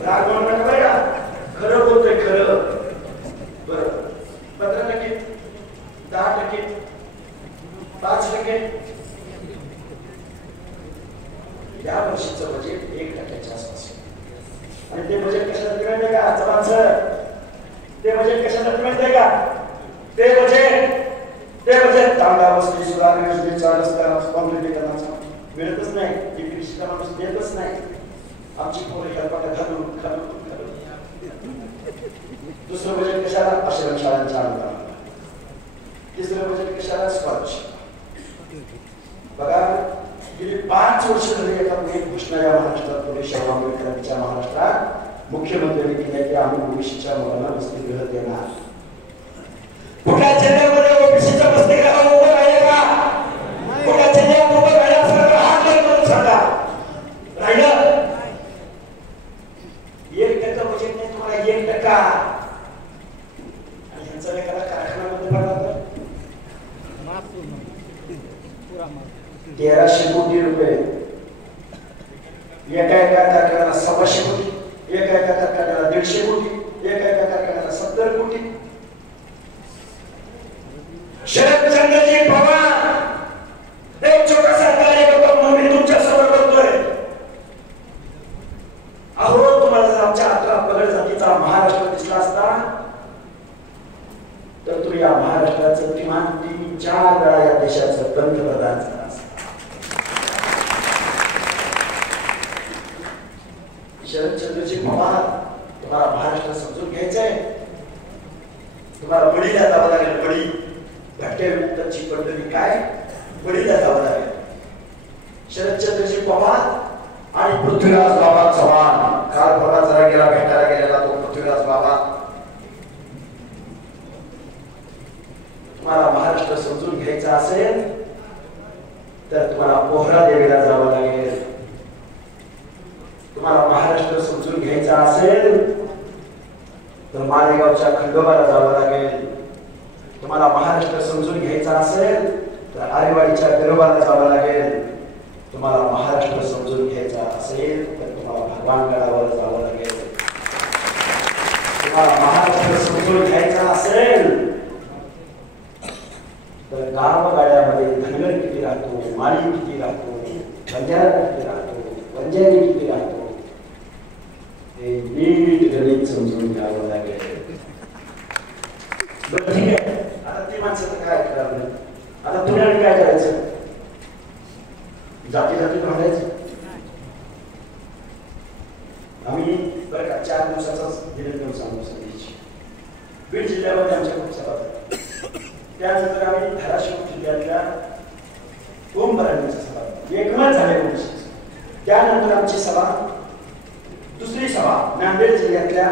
रागवण नका का? खरं बोलतोय खरं. बरं 15%, 10%, 5%. या वर्षीचं बजेट 1% आसपास आणि ते बजेट कशासाठी मिळते का? चव्हाण सर ते बजेट कशासाठी मिळते का? ते बजेट तांडा वस्ती सुधारणा योजनेचा रस्ता कॉन्क्रिटीकरणाचा मिळतच नाही. डिग्रीशीचा माणूस देतच नाही. आमची पोरं हेलपाटा घालून. दुसरं बजेट कशाला? आश्रमशाळांच्या अनुदानाला. तिसरं बजेट कशाला? स्कॉलरशिप. बघा गेली 5 वर्ष झाली एक घोषणा या महाराष्ट्रात पुणे शाहू आंबेडकरांच्या महाराष्ट्रात मुख्यमंत्र्यांनी केल्या की आम्ही ओबीसीच्या मुलांना वसतिगृह देणार. कुठल्या जिल्ह्यामध्ये ओबीसीच्या वसतिगृह उभं राहिले का? कुठल्या जिल्ह्यात उभं राहिला सगळं हात वर करून सांगा. राहिलं 1% बजेट नाही तुम्हाला 1%. आणि ह्यांचा एखादा कारखान्यामध्ये पडला तर 1300 कोटी रुपये. एका कारखान्याला 125 कोटी, एका कारखान्याला 150 कोटी, एका कारखान्याला 70 कोटी. शरदचंद्रजी पवार एक छोटासा कार्यकर्ता म्हणून मी तुमच्या समोर करतोय. अहो तुम्हाला जर आमच्या 11 पगड जातीचा महाराष्ट्र दिसला असता तर तुम्ही या महाराष्ट्राचं किमान 3-4 वेळा या देशाचं पंतप्रधान झाला असता. शरदचंद्रजी पवार तुम्हाला महाराष्ट्र समजून घ्यायचंय. तुम्हाला बळीला जावं लागेल. बळी घटनेची पद्धती काय? बळीला जावं लागेल. शरदचंद्रजी पवार आणि पृथ्वीराज बाबा चव्हाण काल परवा जरा गेला भेटायला गेलेला तो पृथ्वीराज बाबा. तुम्हाला महाराष्ट्र समजून घ्यायचा असेल तर तुम्हाला पोहरा देवीला जावं लागेल. तुम्हाला महाराष्ट्र समजून घ्यायचा असेल तर मालेगावच्या खंडोबाला जावं लागेल. तुम्हाला महाराष्ट्र समजून घ्यायचा असेल तर आरेवाडीच्या बिरोबाला जावं लागेल. तुम्हाला महाराष्ट्र समजून घ्यायचा असेल तर तुम्हाला भगवानगडावर जावं लागेल. तुम्हाला महाराष्ट्र समजून घ्यायचा असेल तर गावगाड्यामध्ये धनगर किती राहतो, माळी किती राहतो, बंजारा किती राहतो, पंजाबी किती राहतो हे नीट गणित समजून घ्यावं लागेल. बरं ठीक आहे. आता ती माणसं काय करणार? आता पुण्याने काय करायचं? जाती म्हणायचं. आम्ही बरं का 4 दिवसाचाच दिलेलं सांगू सांगायची. बीड जिल्ह्यामध्ये आमच्या खूप सभा झाल्या. त्यानंतर आम्ही धाराशिव जिल्ह्यातल्या ओमभरांच्या सभा एकमत झाले. त्यानंतर आमची सभा दुसरी सभा नांदेड जिल्ह्यातल्या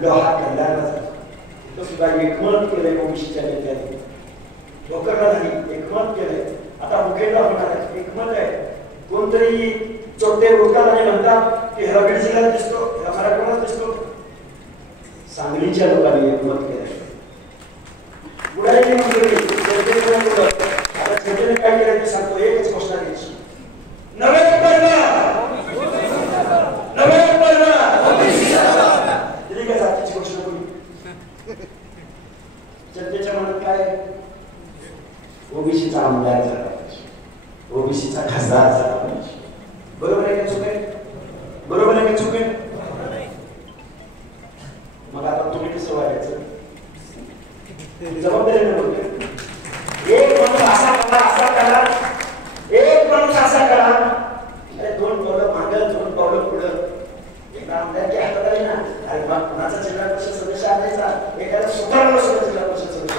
लोहा कल्याणला झाली. तो सुद्धा एकमत केलंय ओबीसीच्या नेत्यांनी. भोकरला झाली एकमत केलंय. आता मुखेडला होणार आहे एकमत आहे. कोणतरी चोटे उठतात आणि म्हणतात की ह्याला बीड जिल्ह्यात दिसतो, ह्याला मराठवाड्यात दिसतो. सांगलीच्या लोकांनी एकमत केलंय. बुडायची मंडळी आता छोटेने काय केलं ते सांगतो. एकच घोषणा द्यायची. जातीची घोषणा कोणी? जनतेच्या मनात काय? ओबीसीचा आमदार झाला पाहिजे, ओबीसीचा खासदार झाला पाहिजे. बरोबर आहे का चूक आहे? बरोबर आहे का चूक आहे? मग आता तुम्ही कसं वागायचं? जबाबदारीने बोलतोय. एक माणूस असा करा, एक माणूस असा करा. अरे 2 पावलं मागं 2 पावलं पुढं. एका आमदारकी हातात आली ना, अरे मग कुणाचा जिल्हा परिषद सदस्य आणायचा, एखादा सुधारणा सुद्धा जिल्हा परिषद सदस्य.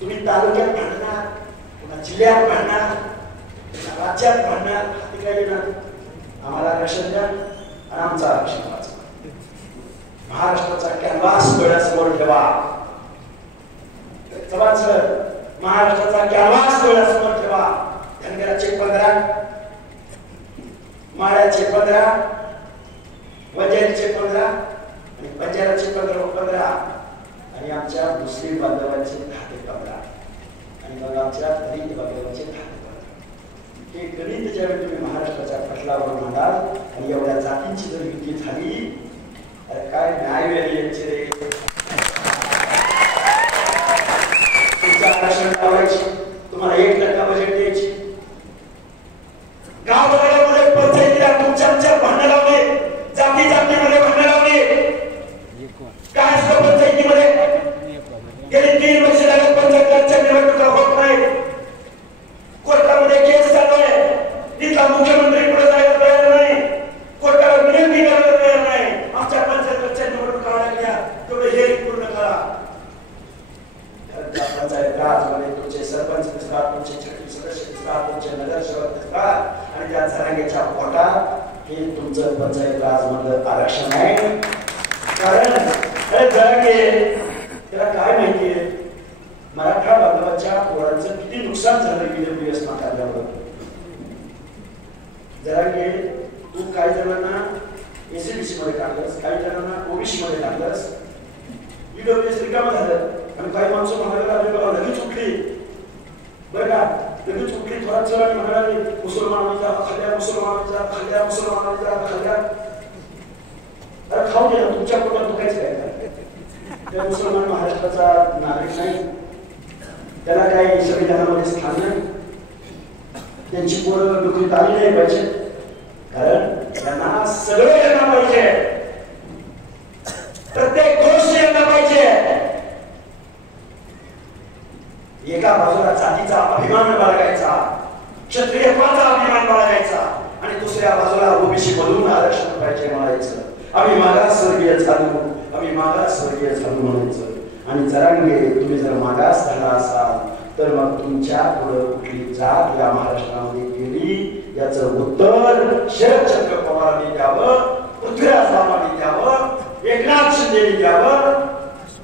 तुम्ही तालुक्यात भांडणार, पुन्हा जिल्ह्यात भांडणार, राज्यात भांडणार. ते काय देणार? आम्हाला आरक्षण द्या आणि आमचं आरक्षण वाचवा. महाराष्ट्राचा कॅनव्हास डोळ्यासमोर ठेवा. चव्हाण सर महाराष्ट्राचा कॅनव्हास डोळ्यासमोर ठेवा. धनगराचे 15 माळ्याचे 15, वंजारीचे 15 आणि बंजाराचे 15 आणि आमच्या मुस्लिम बांधवांचे 10 ते 15 आणि मग आमच्या दलित बांधवांचे 10 ते 15. हे गणित ज्यावेळी तुम्ही महाराष्ट्राच्या पटलावर मांडाल आणि एवढ्या जातींची जर युती झाली तर काय न्याय यांचे रे. तुमचं आरक्षण लावायची, तुम्हाला 1% बजेट द्यायची, गावगाड्यामध्ये पंचायतीला तुमच्या भांडण लावले, जाती जातीमध्ये भांडण लावले. काय असतं पंचायतीमध्ये? गेली 3 वर्ष झाले पंचायतीच्या निवडणुका होत नाही. कोर्टामध्ये केस चालू आहे. तिथला मुख्यमंत्री पुढे जायला तयार नाही, कोर्टाला विनंती करायला तयार नाही. आमच्या पंचायतीच्या निवडणुका लागल्या तेवढे हे पूर्ण करा. पंचायत राजमध्ये तुमचे सरपंच असतात, तुमचे सदस्य असतात, तुमचे नगरसेवक असतात आणि त्या जरांगेच्या पोटात हे तुमचं पंचायत राज मधलं आरक्षण आहे. कारण जरांगे त्याला काय माहितीये मराठा बांधवाच्या पोरांचं किती नुकसान झालं ईडब्ल्यूएस नाकारल्यावर. जरांगे तू काही जणांना एससीबीसी मध्ये टाकलंस, काही जणांना ओबीसी मध्ये टाकलंस, ईडब्ल्यूएस रिकामा झालं आणि काही माणसं म्हणायला लागले बघा लगेच उठली बरं का, लगेच उठली थोरात सरांनी म्हणाले मुसलमानांचा खाल्ल्या, मुसलमानांचा खाल्ल्या, मुसलमानांचा खाल्ल्या. अरे खाऊ दे ना, तुमच्या पोटात दुखायचं काय? त्या मुसलमान महाराष्ट्राचा नागरिक नाही, त्याला काही संविधानामध्ये स्थान नाही, त्यांची पोरं नोकरीत आली नाही पाहिजे, कारण त्यांना सगळं यांना पाहिजे, प्रत्येक गोष्ट यांना पाहिजे. एका बाजूला जातीचा अभिमान बाळगायचा, क्षत्रियत्वाचा अभिमान बाळगायचा आणि दुसऱ्या बाजूला ओबीसी मधून आरक्षण पाहिजे म्हणायचं. आम्ही मागासवर्गीय झालो, आम्ही मागासवर्गीय झालो म्हणायचं. आणि जरांगे तुम्ही जर मागास झाला असाल तर मग तुमच्या पुढे कुठली जात या महाराष्ट्रामध्ये गेली याचं उत्तर शरदचंद्र पवारांनी द्यावं, पृथ्वीराज रामांनी द्यावं, एकनाथ शिंदेनी द्यावं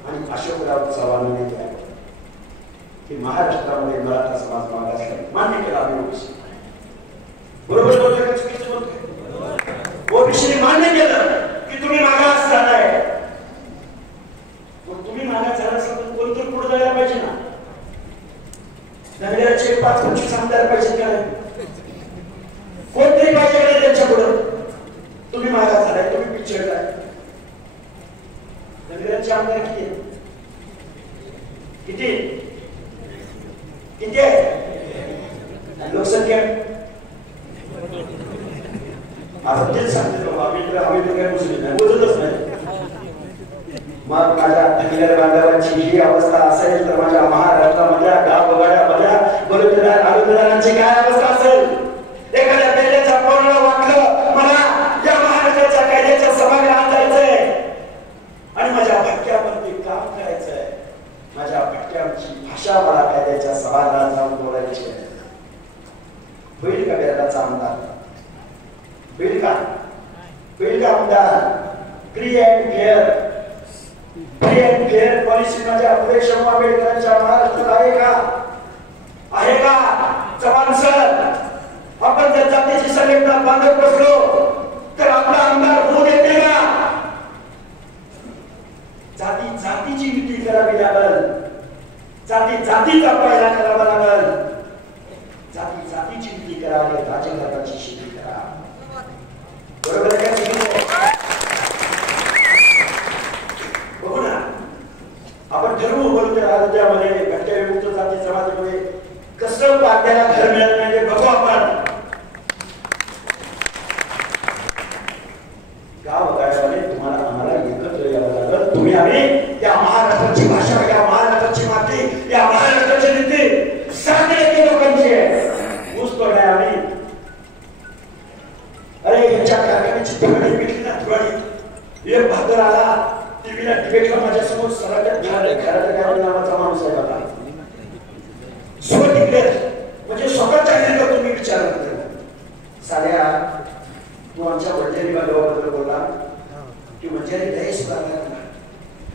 आणि अशोकराव चव्हाणांनी द्यावं की महाराष्ट्रामध्ये मराठा समाज मागास मान्य केला. आम्ही बरोबर बोलतोय का चुकीचं बोलतोय? ओबीसीने मान्य केलं की तुम्ही मागास झालाय. मग तुम्ही मागास झाला असाल तर कोणतरी पुढे जायला पाहिजे ना. नगराचे 5-25 आमदार पाहिजे का? कोणतरी पाहिजे का त्यांच्या पुढे? तुम्ही मागास झालाय, तुम्ही पिछेडलाय. नगराचे आमदार किती आहेत? किती किती आहे लोकसंख्या? आपण तेच सांगतो आम्ही तर काय मुस्लिम नाही, बोलतच नाही. मग माझ्या धनीगर बांधवांची ही अवस्था असेल तर माझ्या महाराष्ट्रामधल्या गावगाड्यामधल्या बलुतेदार आलुतेदारांची काय अवस्था असेल? एखाद्या बेल्याच्या पोराला वाटलं मला या महाराष्ट्राच्या कायद्याच्या सभागृहात जायचंय आणि माझ्या भटक्यावरती काम करायचंय, माझ्या भटक्यांची भाषा मला कायद्याच्या सभागृहात जाऊन बोलायची आहे. होईल का बेरडाचा आमदार? होईल का? होईल का आमदार? फ्री अँड फेअर पॉलिसी माझ्या पुढे शाहू आंबेडकरांच्या महाराष्ट्रात आहे का? आहे का? चव्हाण सर, आपण जर जातीची संघटना बांधत बसलो तर आपला आमदार होऊ देते का? जाती जातीची युती करावी लागल, जाती जातीचा पायदा करावा लागल, जाती जातीची युती करावी, राजकारणाची शेती करा. बरोबर आहे का? बघू ना, आपण ठरवू बोलतो राज्यामध्ये घटक विमुक्त जाती समाजामध्ये कसं पाट्याला घर मिळत नाही बघू आपण. गावगाड्यामध्ये तुम्हाला आम्हाला एकत्र यावं लागलं. तुम्ही आम्ही या महाराष्ट्राची भाषा, या महाराष्ट्राची माती, या महाराष्ट्राची नीती साधे लोकांची आहे. ऊस तोडाय आम्ही. अरे यांच्या कारखान्याची दिवाळी भेटली ना, दिवाळी एक भाकर आला टीव्हीला डिबेटला माझ्यासमोर सराट्यात नावाचा माणूस आहे बघा. म्हणजे स्वतःच्या निर्णय तुम्ही विचार साड्या तू आमच्या वंजारी बांधवाबद्दल बोलला की वंजारी लय सुधारला,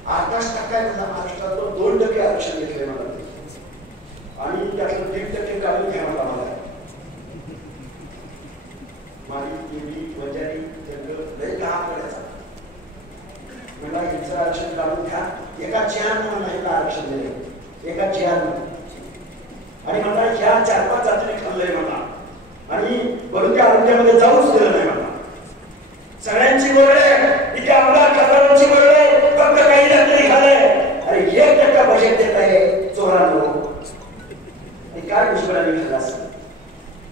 8% महाराष्ट्रात 2% आरक्षण घेतलंय मला आणि त्यातलं 1% काढून घ्या मला. माझी केली वजारी लय काम करायचा मला हिचं आरक्षण काढून घ्या एका चेअरनं मला हे आरक्षण दिले एका चेअरनं आणि मला ह्या 4-5 जातीने खाल्लंय मला आणि वरून त्या आरोग्यामध्ये जाऊच दिलं नाही मला सगळ्यांची बोलले इथे आमदार खासदारांची बोलले फक्त काही जाती खाल्लंय अरे 1% बजेट देत आहे चोरांनो आणि काय दुष्परिणामी खाल्ला असेल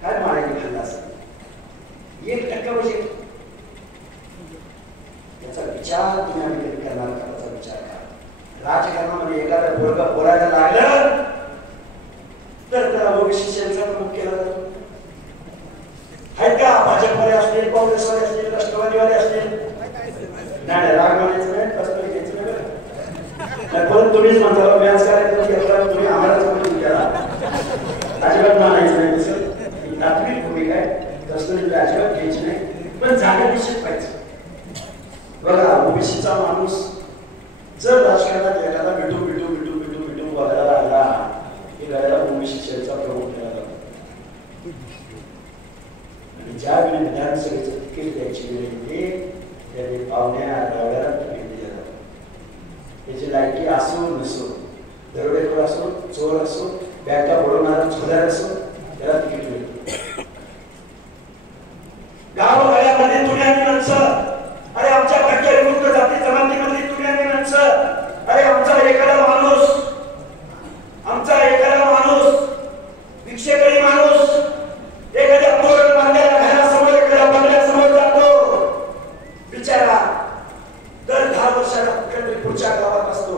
काय मारायला खाल्ला असेल 1% बजेट याचा विचार तुम्ही आम्ही कधी करणार का त्याचा विचार करा राजकारणामध्ये एखादा पोरगा बोलायला लागलं तर त्याला ओबीसी सेलचा प्रमुख केला जातो आहेत का भाजपवाले असतील काँग्रेसवाले असतील राष्ट्रवादीवाले असतील नाही राग मानायचं नाही पर्सनली घ्यायचं नाही परत तुम्हीच म्हणता व्याज करायचं तुम्ही आम्हालाच म्हणून केला अजिबात मानायचं नाही तसं तात्विक भूमिका आहे पर्सनली अजिबात घ्यायची नाही पण जागा निश्चित पाहिजे बघा ओबीसीचा माणूस जर राजकारणात एखादा मिठू बोलायला लागला की गळ्याला ओबीसी सेलचा प्रमुख केला जातो आणि ज्यावेळी विधानसभेचं तिकीट द्यायची वेळ येते त्यावेळी पाहुण्या गावड्याला तिकीट दिलं जातं त्याची लायकी असो नसो दरोडेखोर असो चोर असो बँका बुडवणारा चोरदार असो त्याला तिकीट मिळतं गावगाड्यामध्ये तुण्याने नसं अरे आमच्या भटक्या विमुक्त जाती जमातीमध्ये तुण्याने नसं अरे आमचा एखादा माणूस भिक्षेकरी माणूस एखाद्या तोरण बांधलेल्या घरासमोर एखाद्या बंगल्यासमोर जातो बिचारा दर 10 वर्षाला पुढच्या गावात असतो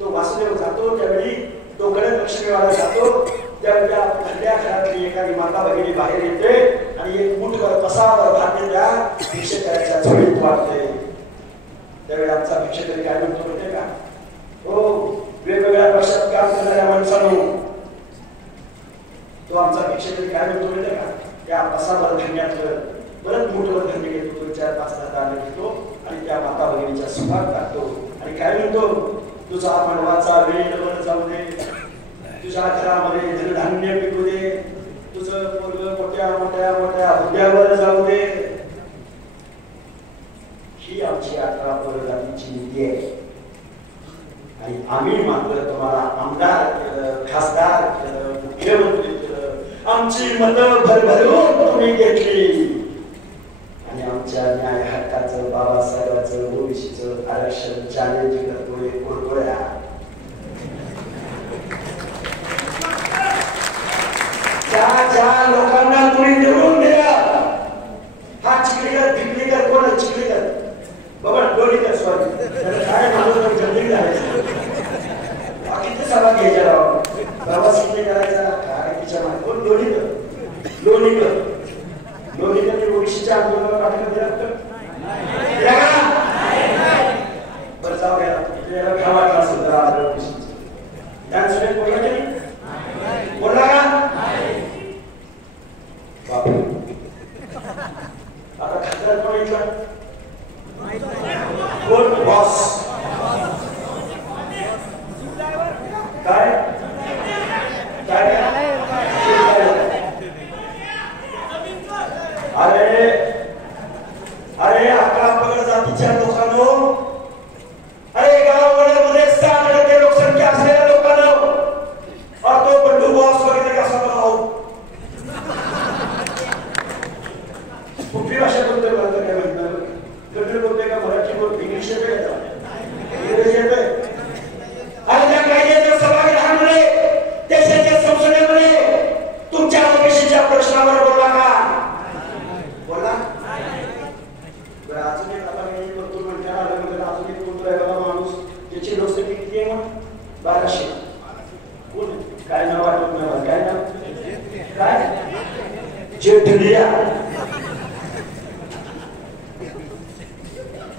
तो वासुदेव जातो त्यावेळी तो गणेश लक्ष्मीवाला जातो त्यावेळी त्या घरातली एखादी माता भगिनी बाहेर येते आणि एक मुठभर पसावर भात द्या भिक्षेकऱ्याच्या झोळीत वाटते त्यावेळी आमचा भिक्षेकरी काय म्हणतो माहिती का हो वेगवेगळ्या पक्षात काम करणाऱ्या माणसांनो तो आमचा भिक्षेकरी काय म्हणतो माहिती का त्या पसावर धान्यातलं परत मुठभर धान्य घेतो 4-5 दाणे घेतो आणि त्या माता भगिनीच्या सुपात टाकतो आणि काय म्हणतो तुझा मानवाचा वेळ वर जाऊ दे तुझ्या घरामध्ये धनधान्य पिकू दे तुझं पोरग मोठ्या हुद्द्यावर जाऊ दे ही आमची 18 पोरगांची नीती आहे आणि आम्ही मात्र तुम्हाला आमदार केलं खासदार केलं मुख्यमंत्री केलं आमची मतं भरभरून तुम्ही घेतली आणि आमच्या न्याय हक्काचं बाबासाहेबांचं ओबीसीचं आरक्षण चॅलेंज करतोय कुरकुऱ्या ज्या लोकांना तुम्ही निवडून दिला हा चिखलीकर भिकलीकर कोण आहे चिखलीकर बाबा डोलीकर सॉरी काय माणूस जल्दी जायचं बाकीचे सभा घ्यायच्या राव प्रवास किती करायचा काय तिच्या मागे कोण लोणीकर ओबीसीच्या आंदोलनाला पाठिंबा दिला तर बरं जाऊ द्या त्याला काय वाटलं असेल तर ओबीसीचं त्यानंतर बोलला की नाही बोलला का बापरे आता खासदार कोण येतला कोण बॉस काय अरे 11 पगड जातीच्या लोकांनो अरे गावामध्ये 60% लोकसंख्या असलेल्या लोकांना तो बंडू बॉस वगैरे कसा भाऊ कुठली भाषा बोलतोय मला काय म्हणणार कन्नड बोलतोय का मराठी बोलतोय इंग्लिश येतोय इंग्रजी येतोय आणि त्या कायद्याच्या सभागृहामध्ये देशाच्या संसदेमध्ये तुमच्या ओबीसीच्या प्रश्नावर बोलला का बोला बरं अजून एक आपण हे करतो म्हणता आलं अजून एक बोलतोय बाबा माणूस त्याची लोकसंख्या किती आहे मग 1200 कोण काय नाव आठवत नाही काय नाव काय जेठलिया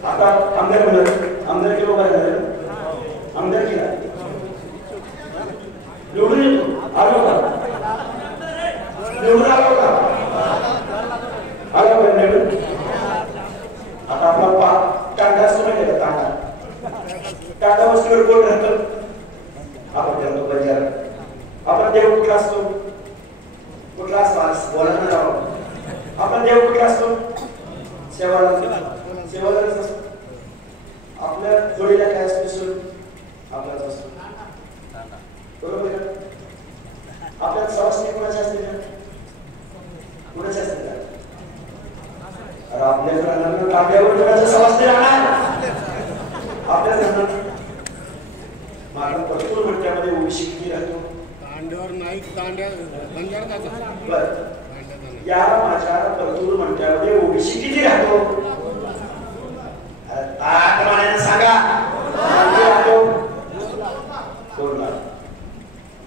आता आमदार केलं काय झालं आमदार केला निवडून येतो आलो का निवडून आलो का आलो का निवडून आता आपला कांदा असतो माहिती का कांदा वस्तूवर कोण राहतं आपण करतो बंजार आपण देव कुठला असतो बोला ना राव आपला देव कुठे असतो? सेवालाच असतो. आपल्या जोडीला काय असतो? आपलाच असतो. बरोबर का? आपल्या सवासणी कोणाचे असते का? कोणाचे असते का? अरे आपल्या लग्न आपल्यावर कोणाच्या सवासणी राहणार? आपल्या लग्न माझा परतूर म्हणत्यामध्ये ओबीसी किती राहतो? तांड्यावर नाही, या माझ्या परतूर म्हणत्यामध्ये ओबीसी किती राहतो? सांगा.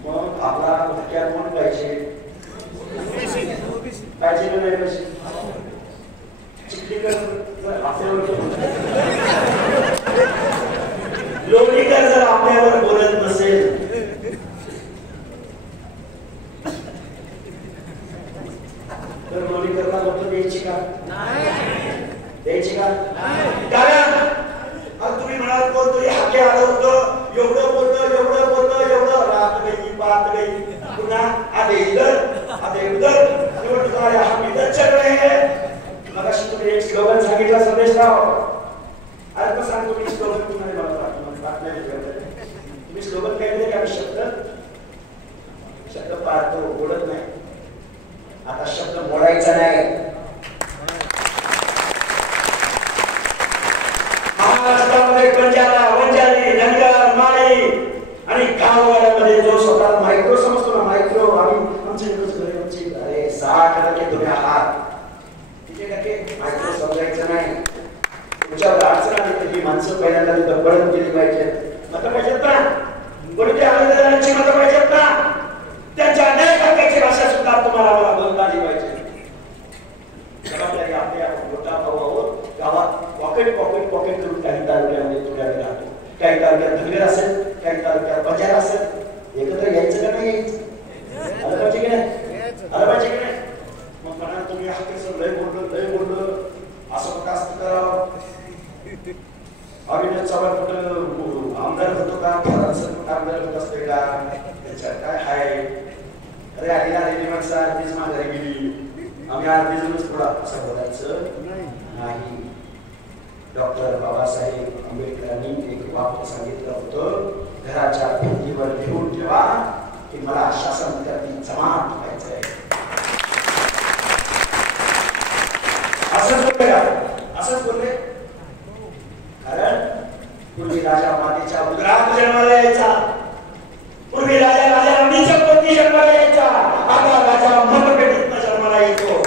मग आपला धक्यात कोण पाहिजे? पाहिजे का नाही पाहिजे? चिखलीकर लोणीकर जर आपल्यावर बोलत नसेल तर लोणीकरला मत द्यायची का? द्यायची का? कारण तुम्ही म्हणाल बोलतो हाके आलं होतं, एवढं बोलतो रात गई बात गई, पुन्हा आधे इधर निवडणुका हम इधर चल रहे हैं. मगाशी तुम्ही एक स्लोगन सांगितलं संदेशराव. आज पण सांगतो मी स्लोगन तुम्हाला तुम्ही स्लोगन काय दिले का? शब्द पाळतो, बोलत नाही. आता शब्द मोडायचा नाही. महाराष्ट्रामध्ये बंजारा, वंजारी, धनगर, माळी आणि गाववाड्यामध्ये जो स्वतः मायक्रो समजतो ना, मायक्रो आमचे अरे 60% तुम्ही आहात. किती टक्के मायक्रो समजायचं नाही. तुमच्यावर अडचण आली तर ही माणसं पहिल्यांदा दबडण केली पाहिजेत. मतं पाहिजेत ना? कोणत्या आलेल्यांची मतं पाहिजेत ना? त्यांच्या अनेक हक्काची भाषा सुद्धा तुम्हाला मला बोलता आली पाहिजे. जबाबदारी आपल्या मोठा भाऊ आहोत. गावात पॉकेट करून काही तालुक्यामध्ये तुऱ्याला राहतो. काही तालुक्यात धनगर असेल, काही तालुक्यात बंजारा असेल. एकत्र यायचं का नाही यायचं? आलं पाहिजे की नाही? मग म्हणा तुम्ही हक्केचं लय बोललो असं कुठं असतं करावं? अविनाश चव्हाण कुठं आमदार होतो का? फरांचं कुठं आमदार होत असते का? त्याच्यात काय हाय? अरे आलेली माणसं अर्धीच माघारी गेली, आम्ही अर्धीच पुढं असं बोलायचं नाही. डॉक्टर बाबासाहेब आंबेडकरांनी एक वाक्य सांगितलं होतं, घराच्या भिंतीवर लिहून ठेवा की मला शासन करती जमात व्हायचंय. असंच बोलले. कारण पूर्वी राजा मातेच्या उदरात जन्माला यायचा, पूर्वी राजा राणीच्या पोटी जन्माला यायचा, आता राजा मतपेटीत जन्माला येतो.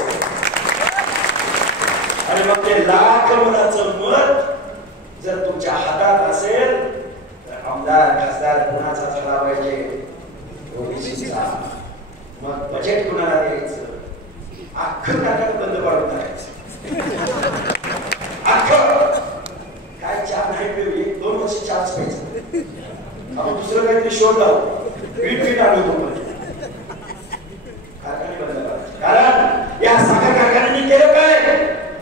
आणि मग ते लाख मुलाचं मत जर तुमच्या हातात असेल तर आमदार खासदार कुणाचा झाला पाहिजे? ओबीसीचा. मग बजेट कुणाला द्यायचं? अख्खं नाटक बंद पाडून टाकायचं. काय चहा नाही पिऊ, 1-2 वर्ष चहाच प्यायचं. आपण दुसरं काहीतरी शोध लावू, पीठ आणू कारखाने बंद करायचे. कारण या साखर कारखान्यांनी केलं काय?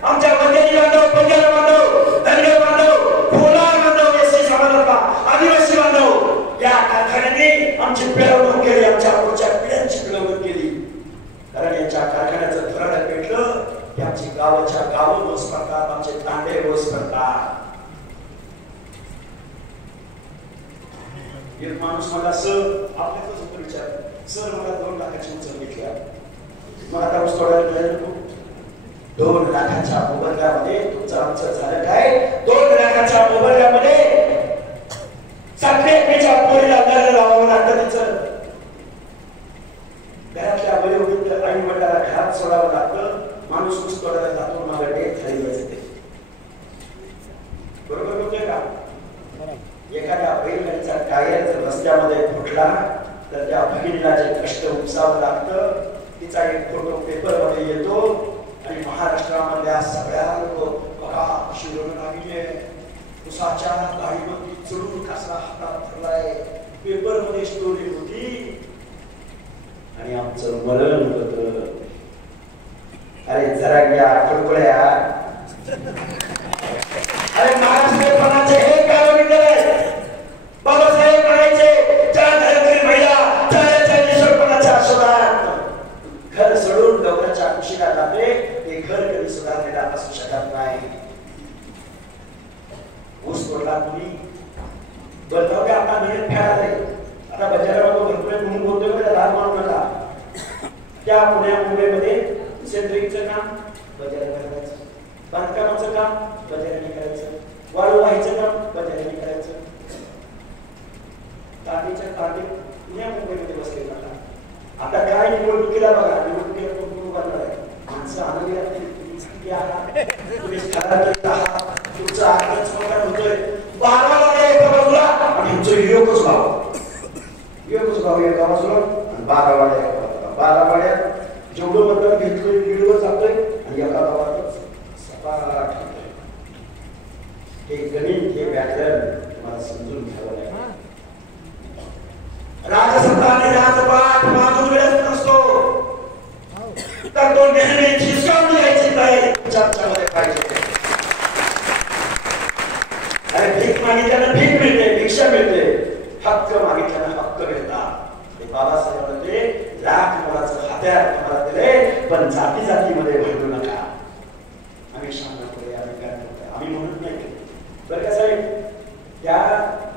आमच्या बंजारी बांधव, बंजारा बांधव, धनगर बांधव, कोलार बांधव, एससी समाजातला आदिवासी बांधव, या कारखान्यांनी आमची पिळवणूक केली, आमच्या पुढच्या पिढ्यांची पिळवणूक केली. कारण यांच्या कारखान्याचं धरण पेटलं की आमची गावाच्या गावं ओस पडतात, आमचे तांडे ओस पडतात. एक माणूस मला आपल्याच होतो विचार, सर मला 2 लाखाची उचल घेतल्या. मग आता ऊस तोडायला 2 लाखाच्या मोबदल्यामध्ये तुमचं आमचं झालं काय? 2 लाखाच्या मोबदल्यामध्ये साखरेच्या पोरीला लग्न लावावं लागतं. तिचं घरातल्या वयोवृद्ध आई वडिलांना घरात सोडावं लागतं. माणूस ऊस तोडायला जातो, मागे डेट झाली असते. बरोबर होते का? एखाद्या बैलगाडीचा टायर जर रस्त्यामध्ये फुटला तर त्या भगिनीला जे कष्ट उपसावं लागतं, तिचा एक फोटो पेपरमध्ये येतो आणि महाराष्ट्रामधल्या सगळ्या लोक बघा शिवरून आलेले उसाच्या गाडीमध्ये चढून कसा हातात धरलाय, पेपरमध्ये स्टोरी होती. आणि आमचं मरण होतं. अरे जरा घ्या खडखड्या. अरे महाराष्ट्रपणाचे हे कारण बाबासाहेब म्हणायचे, ज्या धर्मवीर महिला ज्या ईश्वरपणाच्या शोधात घर सोडून डोंगराच्या कुशीला जाते, ते पुण्या मुंबईमध्ये सेंट्रिंगचं काम बजाऱ्याने करायचं, बांधकामाचं काम बजाऱ्याने करायचं, वाळू वाहायचं काम बजाऱ्याने करायचं. ताटीच्या ताटी पुण्या मुंबईमध्ये बसलेला का? आता काय निवडणुकीला बघा, निवडणुकीला कोण उभारणार आहे? माणसं आनंदी असतील, तुम्ही चांगली आहात, तुम्ही स्थलांतरित आहात, तुमचा आत्मच मोठा होतोय. 12 वाड्या एका बाजूला आणि ह्यांचं युवकच गाव एका बाजूला आणि 12 वाड्या एका बाजूला. 12 वाड्यात जेवढं मतदान घेतलंय निवडून जातोय आणि एका गावातच सपाट होतोय. हे गणित, हे व्याकरण तुम्हाला समजून घ्यावं लागेल. राजसत्ता आणि राजपाट माणूस वेळच नसतो, तर तो नेहमी हिसकावून घ्यायची तयारी चर्चामध्ये पाहिजे. अरे भीक मागितल्यानं भीक मिळते, भिक्षा मिळते, हक्क मागितल्यानं हक्क मिळतात. हे बाबासाहेब ते लाख मोलाचं हत्यार तुम्हाला दिले, पण जाती जातीमध्ये भांडू नका. आम्ही शांतपणे आम्ही काय करतो, आम्ही म्हणत नाही बरं का साहेब. त्या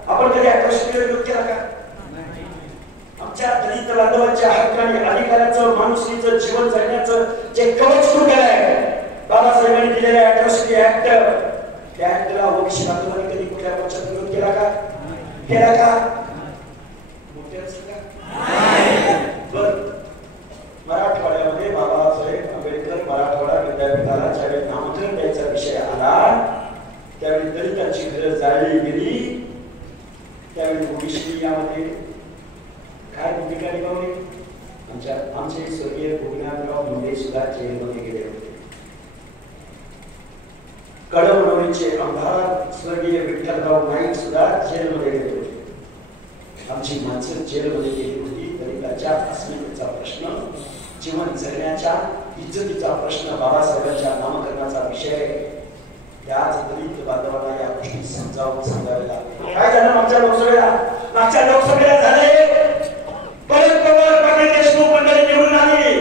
आपण कधी आकर्षण विरोध केला का? आमच्या दलित बांधवांच्या हक्काने अधिकाराचं, माणुसकीचं, जीवन जगण्याचं जे कवच सुरू केलंय बाबासाहेबांनी दिलेल्या अॅट्रॉसिटी ऍक्ट, त्या ऍक्टला ओबीसी बांधवांनी कधी कुठल्या पक्षात विरोध केला का? केला का? मराठवाड्यामध्ये बाबासाहेब आंबेडकर मराठवाडा विद्यापीठाला ज्यावेळी नामकरण द्यायचा विषय आला, त्यावेळी दलितांची घरं जाळली गेली. त्यावेळी ओबीसी यामध्ये काय भूमिका निभावली? आमचे स्वर्गीय गोपीनाथराव मुंडे सुद्धा जेलमध्ये गेले होते. कडवणीचे आमदार स्वर्गीय विठ्ठलराव नाईक सुद्धा जेलमध्ये गेले होते. आमची माणसं जेलमध्ये गेली होती. दलिताच्या अस्मितेचा प्रश्न, जीवन जगण्याच्या इज्जतीचा प्रश्न, बाबासाहेबांच्या नामकरणाचा विषय, त्याच दलित बांधवांना या गोष्टी समजावून सांगाव्या लागल्या. काय झालं मागच्या लोकसभेला झाले, परत पवार पाटील देशमुख मंडळी निवडून आली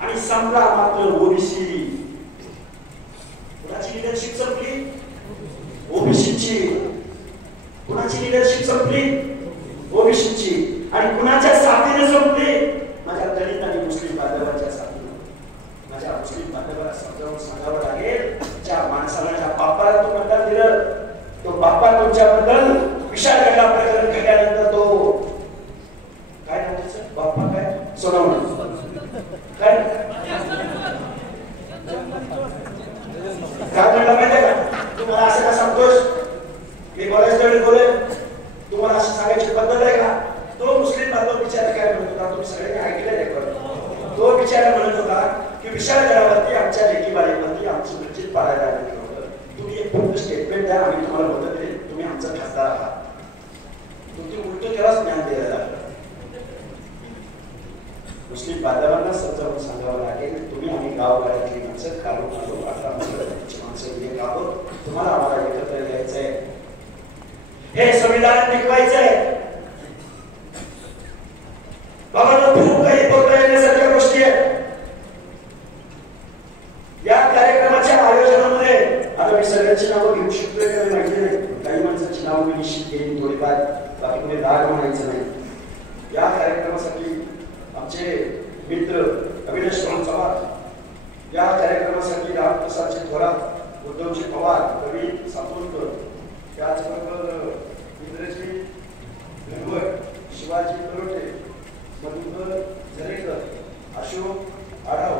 आणि समजा मात्र ओबीसी. कुणाची लिडरशिप संपली? ओबीसीची. कुणाची लिडरशिप संपली? ओबीसीची. आणि कुणाच्या साथीने संपली? माझ्या दलित आणि मुस्लिम बांधवांच्या साथीने. माझ्या मुस्लिम बांधवांना समजावून सांगावं लागेल, ज्या माणसाला ज्या बापाला तो मतदान दिलं, तो बापा तुमच्याबद्दल विशाल गडला प्रकरण घडल्यानंतर तो काय म्हणायचं? बाप्पा काय सोडवणं काय घडलं माहितीये का? तुम्हाला असं का सांगतोस? मी बोलायच्या वेळी बोले, तुम्हाला असं सांगायची पद्धत आहे का? तो मुस्लिम बांधव बिचारा काय म्हणत होता, तुम्ही सगळ्यांनी ऐकलेलं आहे. तो बिचारा म्हणत होता की विशाल गडावरती आमच्या लेकीबाळीवरती आमची मस्जिद पाडायला आलेलं होतं. तुम्ही एक फक्त स्टेटमेंट द्या, आम्ही तुम्हाला मदत देईल, तुम्ही आमचं खासदार आहात. तुमची उलट त्यालाच ज्ञान द्यायला लागलं. मुस्लिम बांधवांना समजावून सांगावं लागेल, तुम्ही आम्ही गावगाड्यातली माणसं, काढून 18 माणसं एक आहोत, तुम्हाला आम्हाला एकत्र यायचंय, हे संविधान टिकवायचंय. बाबा खूप काही बोलता येण्यासारख्या गोष्टी आहेत. या कार्यक्रमाच्या आयोजनामध्ये आता मी सगळ्यांची नावं घेऊ शकतोय का माहिती नाही. काही माणसांची नावं मी निश्चित घेईन थोडीफार, बाकी कोणी राग म्हणायचं नाही. या कार्यक्रमासाठी आमचे मित्र अविनाश चव्हाण, या कार्यक्रमासाठी रामप्रसादजी थोरात, उद्धवजी पवार, रवी सातोलकर, त्याचबरोबर इंद्रजी घनवट, शिवाजी तरोटे, मधुकर झरेकर, अशोक आढाव,